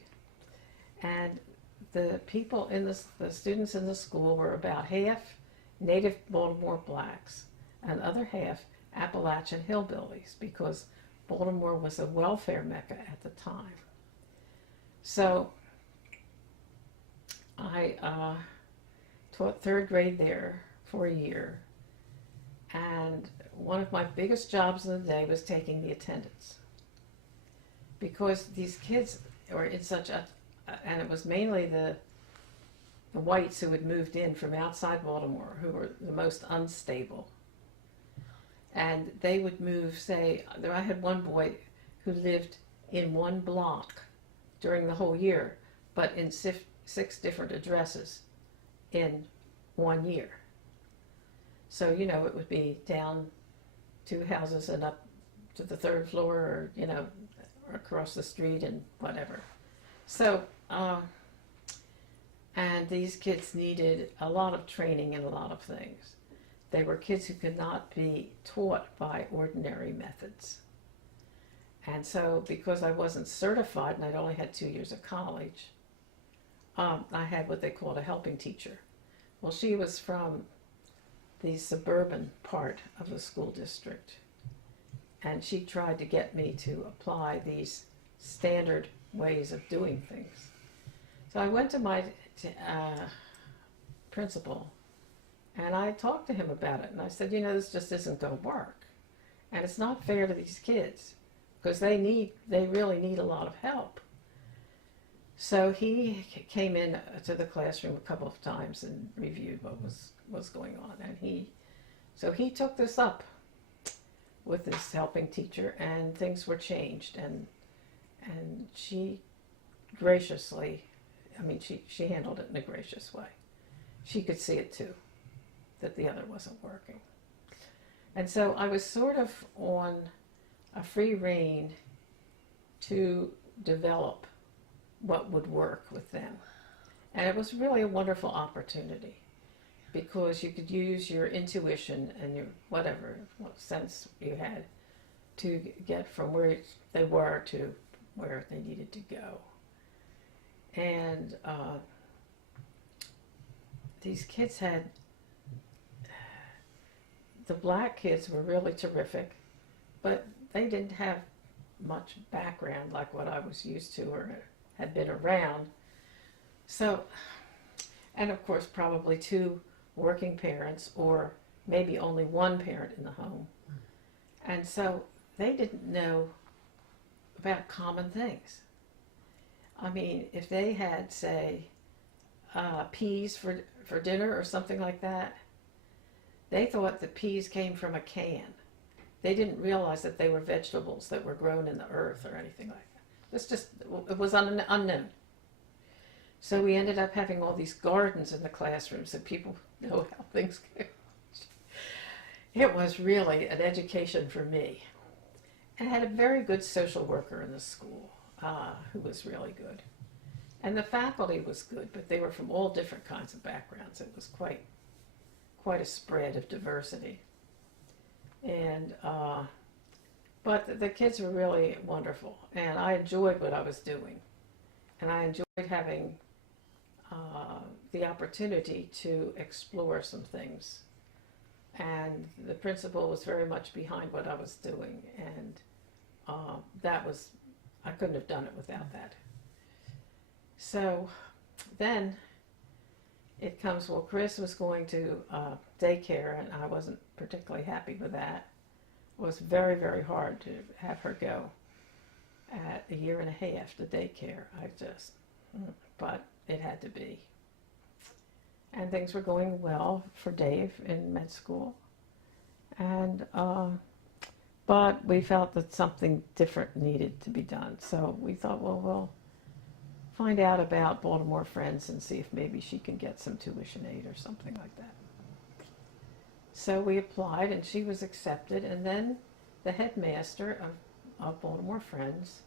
And the people in the students in the school were about half native Baltimore blacks and other half Appalachian hillbillies, because Baltimore was a welfare mecca at the time. So I taught third grade there for a year, and one of my biggest jobs of the day was taking the attendance, because these kids were in such a, and it was mainly the whites who had moved in from outside Baltimore who were the most unstable. And they would move, say, I had one boy who lived in one block during the whole year, but in 6 different addresses in 1 year. So, you know, it would be down 2 houses and up to the 3rd floor, or, you know, across the street and whatever. So, and these kids needed a lot of training in a lot of things. They were kids who could not be taught by ordinary methods. And so, because I wasn't certified and I'd only had 2 years of college, I had what they called a helping teacher. Well, she was from the suburban part of the school district, and she tried to get me to apply these standard ways of doing things. So I went to my principal, and I talked to him about it, and I said, you know, this just isn't going to work, and it's not fair to these kids, because they really need a lot of help. So he came in to the classroom a couple of times and reviewed what was going on, and he took this up with this helping teacher, and things were changed, and she graciously, I mean, she handled it in a gracious way. She could see it too, that the other wasn't working. And so I was sort of on a free rein to develop what would work with them. And it was really a wonderful opportunity, because you could use your intuition and your whatever, what sense you had, to get from where they were to where they needed to go. And these kids had, the black kids were really terrific, but they didn't have much background like what I was used to or had been around. So, and of course probably 2 working parents, or maybe only 1 parent in the home. And so they didn't know about common things. I mean, if they had, say, peas for dinner or something like that, they thought the peas came from a can. They didn't realize that they were vegetables that were grown in the earth or anything like that. It was unknown. So we ended up having all these gardens in the classrooms so people know how things go. It was really an education for me. And I had a very good social worker in the school who was really good. And the faculty was good, but they were from all different kinds of backgrounds. It was quite a spread of diversity. And but the kids were really wonderful, and I enjoyed what I was doing, and I enjoyed having the opportunity to explore some things. And the principal was very much behind what I was doing, and I couldn't have done it without that. So then it comes, well, Chris was going to daycare, and I wasn't particularly happy with that. It was very, very hard to have her go at 1.5 years to daycare. But it had to be. And things were going well for Dave in med school. And, but we felt that something different needed to be done. So we thought, well, we'll find out about Baltimore Friends and see if maybe she can get some tuition aid or something like that. So we applied, and she was accepted, and then the headmaster of Baltimore Friends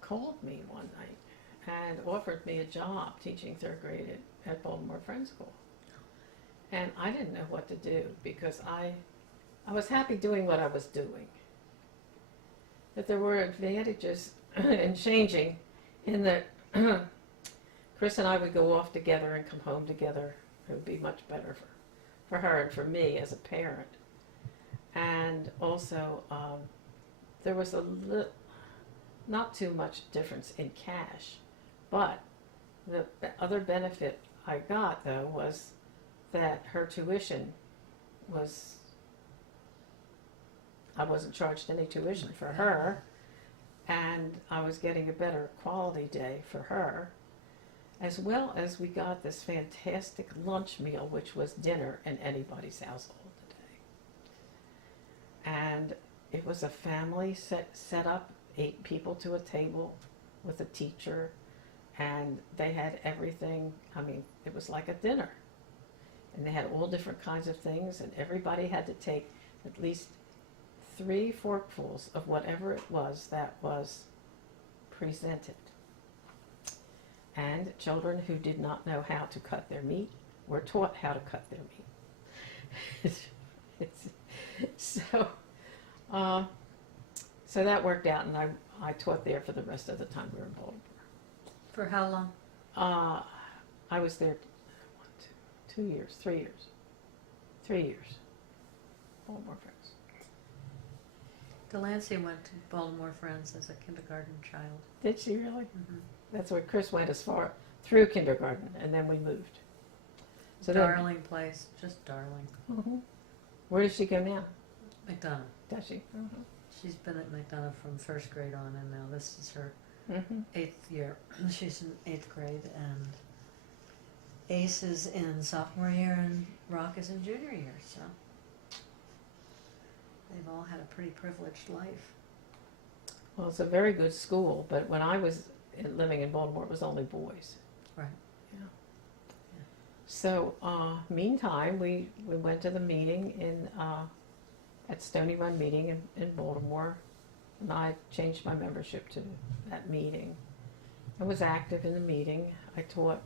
called me one night and offered me a job teaching 3rd grade at Baltimore Friends School. And I didn't know what to do, because I was happy doing what I was doing. But there were advantages and changing in that Chris and I would go off together and come home together. It would be much better for her and for me as a parent. And also, there was not too much difference in cash, but the other benefit I got, though, was that her tuition was, I wasn't charged any tuition for her, and I was getting a better quality day for her, as well as we got this fantastic lunch meal, which was dinner in anybody's household today. And it was a family set up, 8 people to a table with a teacher, and they had everything. I mean, it was like a dinner. And they had all different kinds of things, and everybody had to take at least 3 forkfuls of whatever it was that was presented. And children who did not know how to cut their meat were taught how to cut their meat. So that worked out, and I taught there for the rest of the time we were in Baltimore. For how long? I was there 2 years, 3 years. 3 years. Baltimore Friends. Delancey went to Baltimore Friends as a kindergarten child. Did she really? Mm-hmm. That's where Chris went as far through kindergarten, and then we moved. So Darling place, just darling. Mm-hmm. Where does she go now? McDonough. Does she? Mm-hmm. She's been at McDonough from first grade on, and now this is her Mm-hmm. 8th year. She's in 8th grade, and Ace is in sophomore year, and Rock is in junior year, so they've all had a pretty privileged life. Well, it's a very good school, but when I was living in Baltimore, it was only boys. Right. Yeah. So, meantime, we went to the meeting at Stony Run meeting in Baltimore, and I changed my membership to that meeting. I was active in the meeting. I taught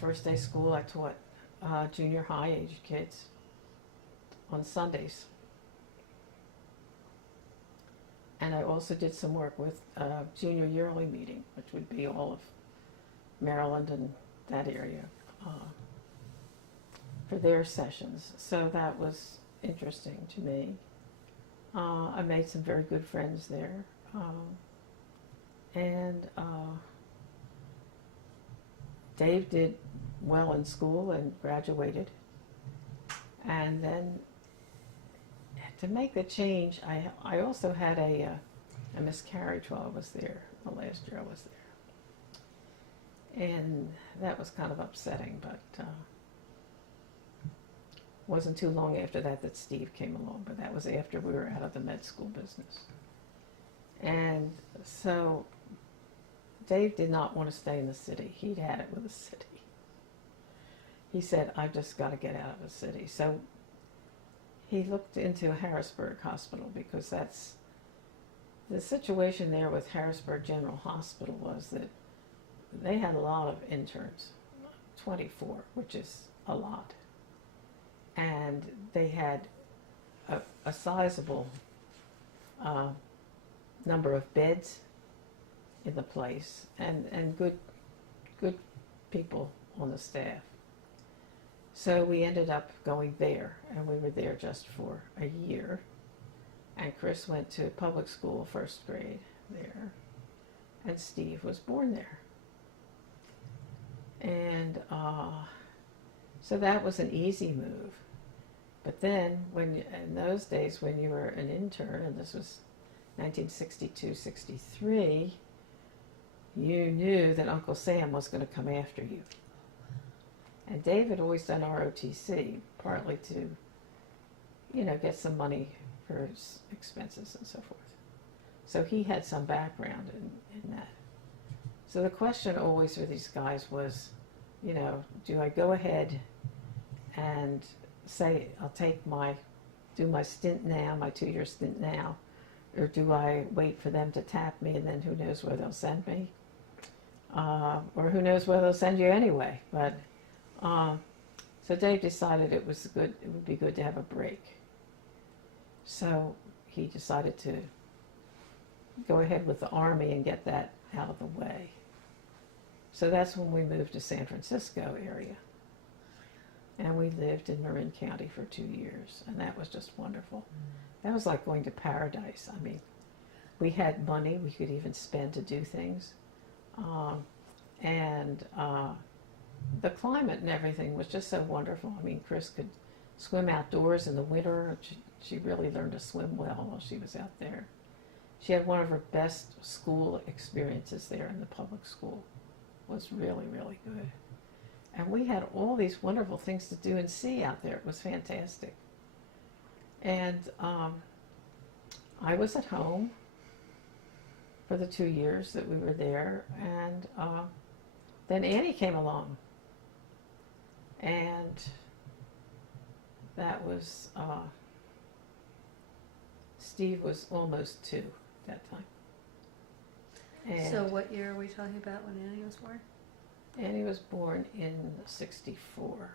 first day school. I taught junior high age kids on Sundays. And I also did some work with junior yearly meeting, which would be all of Maryland and that area for their sessions. So that was interesting to me. I made some very good friends there. And Dave did well in school and graduated. And then to make the change, I also had a miscarriage while I was there, the last year I was there. And that was kind of upsetting, but wasn't too long after that Steve came along, but that was after we were out of the med school business. And so Dave did not want to stay in the city. He'd had it with the city. He said, I've just got to get out of the city. So he looked into Harrisburg Hospital, because that's the situation there with Harrisburg General Hospital was that they had a lot of interns, 24, which is a lot. And they had a sizable number of beds in the place, and good people on the staff. So we ended up going there, and we were there just for a year. And Chris went to public school, first grade there, and Steve was born there. And so that was an easy move. But then, in those days, when you were an intern, and this was 1962-63, you knew that Uncle Sam was going to come after you. And Dave had always done ROTC, partly to, get some money for his expenses and so forth. So he had some background in that. So the question always for these guys was, do I go ahead and say I'll do my stint now, my 2-year stint now, or do I wait for them to tap me and then who knows where they'll send me, or who knows where they'll send you anyway. But so Dave decided it would be good to have a break. So he decided to go ahead with the Army and get that out of the way. So that's when we moved to San Francisco area. And we lived in Marin County for 2 years, and that was just wonderful. That was like going to paradise. I mean, we had money we could even spend to do things. And the climate and everything was just so wonderful. I mean, Chris could swim outdoors in the winter. She really learned to swim well while she was out there. She had one of her best school experiences there in the public school. It was really, really good. And we had all these wonderful things to do and see out there. It was fantastic. And I was at home for the 2 years that we were there. And then Annie came along. And that was, Steve was almost 2 that time. And So what year are we talking about when Annie was born? Annie was born in '64.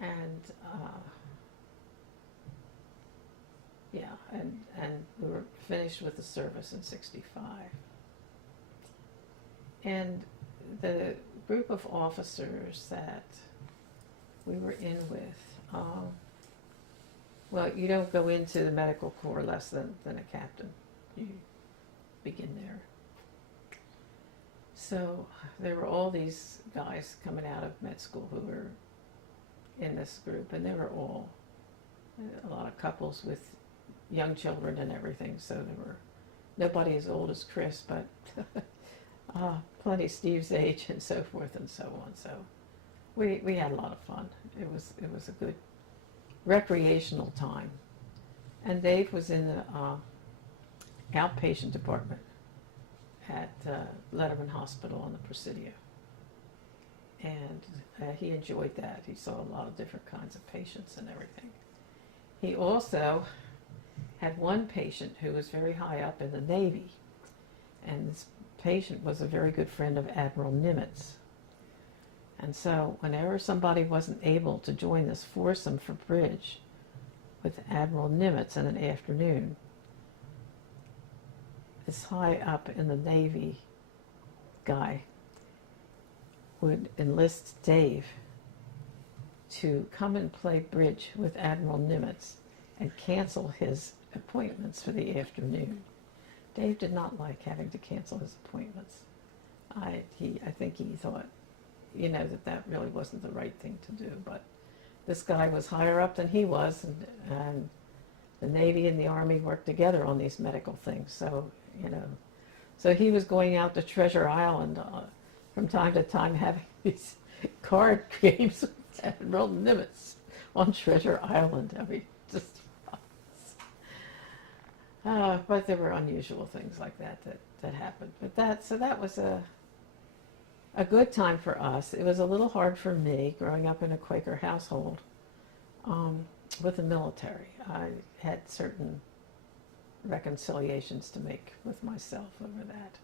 And, yeah, and we were finished with the service in '65. And the group of officers that we were in with, well, you don't go into the medical corps less than a captain. You begin there. So there were all these guys coming out of med school who were in this group, and they were all a lot of couples with young children and everything. So there were nobody as old as Chris, but plenty Steve's age and so forth and so on. So we had a lot of fun. It was a good recreational time. And Dave was in the outpatient department at Letterman Hospital on the Presidio. And he enjoyed that. He saw a lot of different kinds of patients and everything. He also had one patient who was very high up in the Navy. And this patient was a very good friend of Admiral Nimitz. And so whenever somebody wasn't able to join this foursome for bridge with Admiral Nimitz in an afternoon, this high up in the Navy guy would enlist Dave to come and play bridge with Admiral Nimitz and cancel his appointments for the afternoon. Dave did not like having to cancel his appointments. I think he thought, that really wasn't the right thing to do. But this guy was higher up than he was, and the Navy and the Army worked together on these medical things. So, so he was going out to Treasure Island from time to time having these card games with Admiral Nimitz on Treasure Island. I mean, just but there were unusual things like that happened. But that was a good time for us. It was a little hard for me growing up in a Quaker household with the military. I had certain reconciliations to make with myself over that.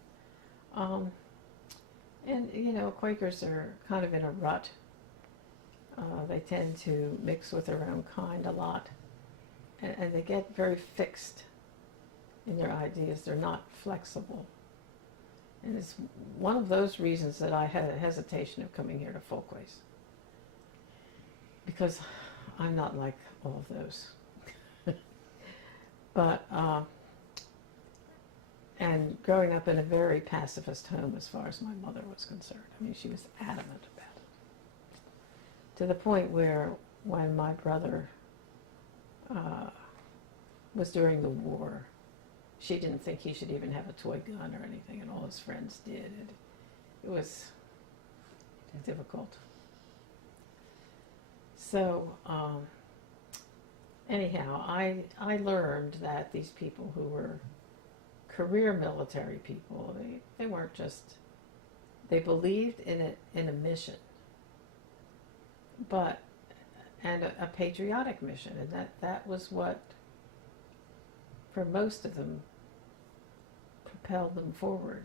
And Quakers are kind of in a rut. They tend to mix with their own kind a lot, and they get very fixed in their ideas. They're not flexible. And it's one of those reasons that I had a hesitation of coming here to Folkways. Because I'm not like all of those. But, and growing up in a very pacifist home as far as my mother was concerned. I mean, she was adamant about it. To the point where when my brother was during the war, she didn't think he should even have a toy gun or anything, and all his friends did. It was difficult. So, anyhow, I learned that these people who were career military people, they weren't just, they believed in a mission, and a patriotic mission, and that was what, for most of them, propelled them forward.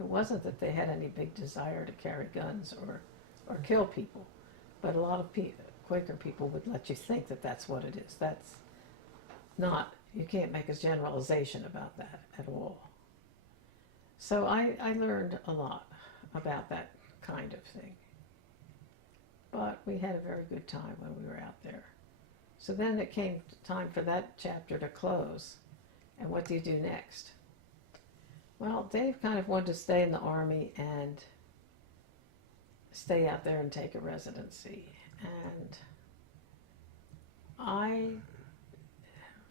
It wasn't that they had any big desire to carry guns or kill people, but a lot of Quaker people would let you think that that's what it is. That's not you can't make a generalization about that at all. So I learned a lot about that kind of thing. But we had a very good time when we were out there. So then it came time for that chapter to close. And what do you do next? Well, Dave kind of wanted to stay in the Army and stay out there and take a residency. And I,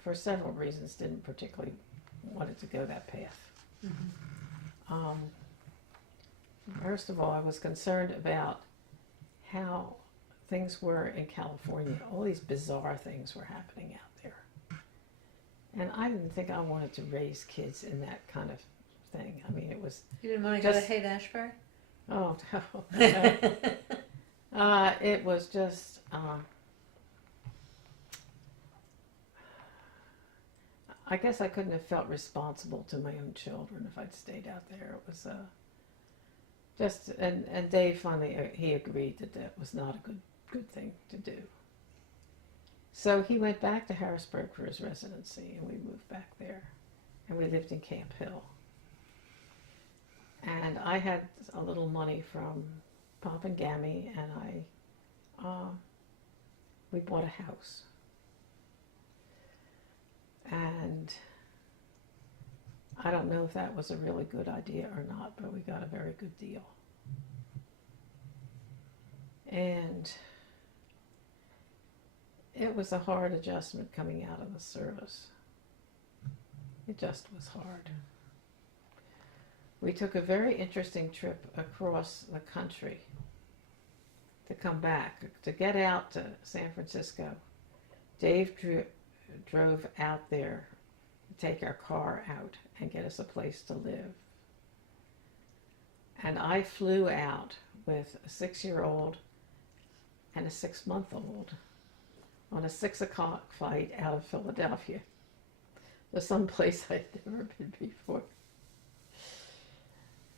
for several reasons, didn't particularly want to go that path. First of all, I was concerned about how things were in California. All these bizarre things were happening out there. And I didn't think I wanted to raise kids in that kind of thing. I mean, it was... You didn't want to go to Haight-Ashbury? Oh, no. It was just... I guess I couldn't have felt responsible to my own children if I'd stayed out there. It was just... And Dave finally, he agreed that that was not a good thing to do. So he went back to Harrisburg for his residency, and we moved back there. And we lived in Camp Hill. And I had a little money from Pop and Gammy, and we bought a house. And I don't know if that was a really good idea or not, but we got a very good deal. And it was a hard adjustment coming out of the service. It just was hard. We took a very interesting trip across the country to come back. To get out to San Francisco, Dave drove out there to take our car out and get us a place to live. And I flew out with a 6-year-old and a 6-month-old on a 6 o'clock flight out of Philadelphia to some place I'd never been before.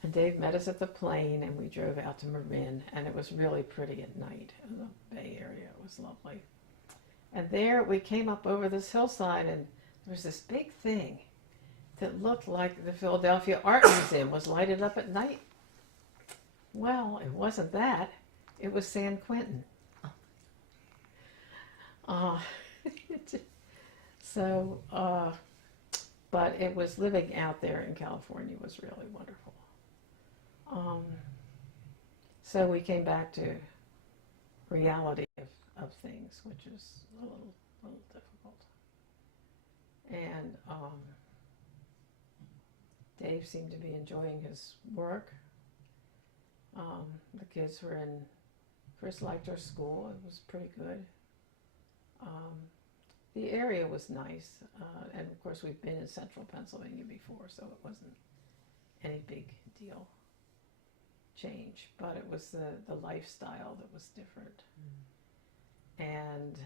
And Dave met us at the plane, and we drove out to Marin, and it was really pretty at night in the Bay Area. It was lovely. And there we came up over this hillside, and there was this big thing that looked like the Philadelphia Art Museum was lighted up at night. Well, it wasn't that. It was San Quentin. But it was living out there in California was really wonderful. So we came back to reality of things, which is a little difficult. And Dave seemed to be enjoying his work. The kids were first liked our school. It was pretty good. The area was nice, and of course we've been in central Pennsylvania before, so it wasn't any big deal change, but it was the lifestyle that was different. And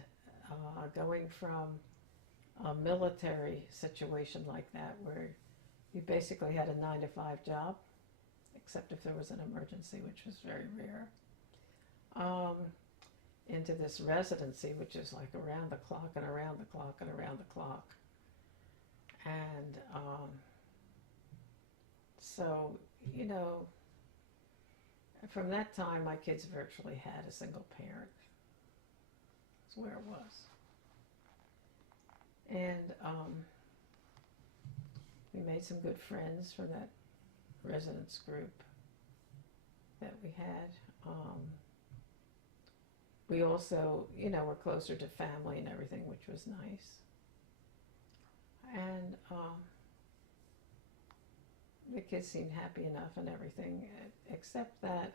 going from a military situation like that, where you basically had a 9-to-5 job, except if there was an emergency, which was very rare, into this residency, which is like around the clock and around the clock and around the clock. And so, you know, from that time, my kids virtually had a single parent. That's where it was. And we made some good friends from that residence group that we had. We also, you know, were closer to family and everything, which was nice. And the kids seemed happy enough and everything, except that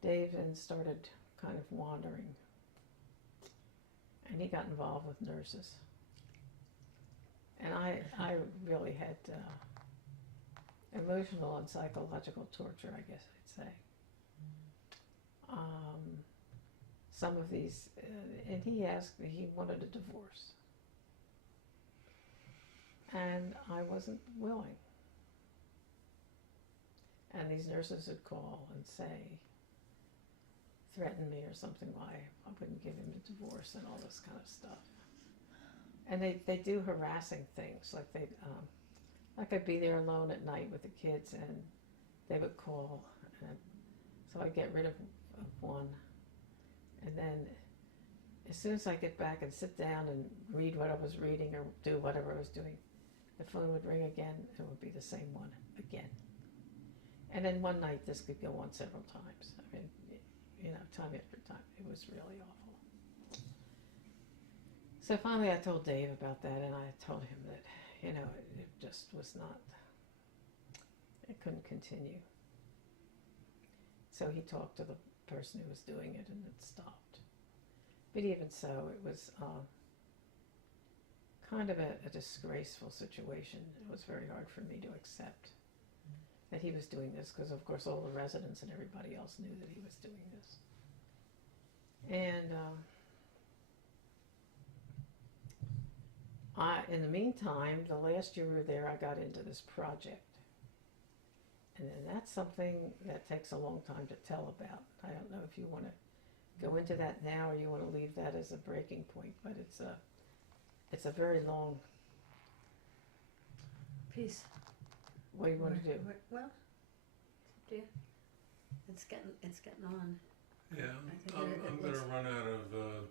Dave then started kind of wandering. And he got involved with nurses. And I really had emotional and psychological torture, I guess I'd say. Some of these, and he asked me, he wanted a divorce. And I wasn't willing. And these nurses would call and say, threaten me or something, why I wouldn't give him a divorce and all this kind of stuff. And they do harassing things, like I'd be there alone at night with the kids, and they would call, and so I'd get rid of one, and then as soon as I get back and sit down and read what I was reading or do whatever I was doing, the phone would ring again, and it would be the same one again. And then one night this could go on several times. I mean, time after time. It was really awful. So finally I told Dave about that, and I told him that, it just was not, it couldn't continue. So he talked to the person who was doing it, and it stopped. But even so, it was kind of a disgraceful situation. It was very hard for me to accept that he was doing this, because of course all the residents and everybody else knew that he was doing this. And in the meantime, the last year we were there, I got into this project. And then that's something that takes a long time to tell about. I don't know if you want to go into that now, or you want to leave that as a breaking point, but it's a very long Peace. What do you want to do? Well, do you? It's getting on. Yeah, I think I'm going to run out of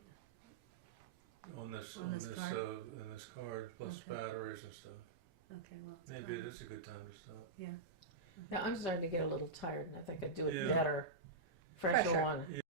on this card? in this card plus Okay. batteries and stuff. Okay, well. it's Maybe fine. it is a good time to stop. Yeah. Now, I'm starting to get a little tired, and I think I'd do it Yeah. better fresh Fresher. on.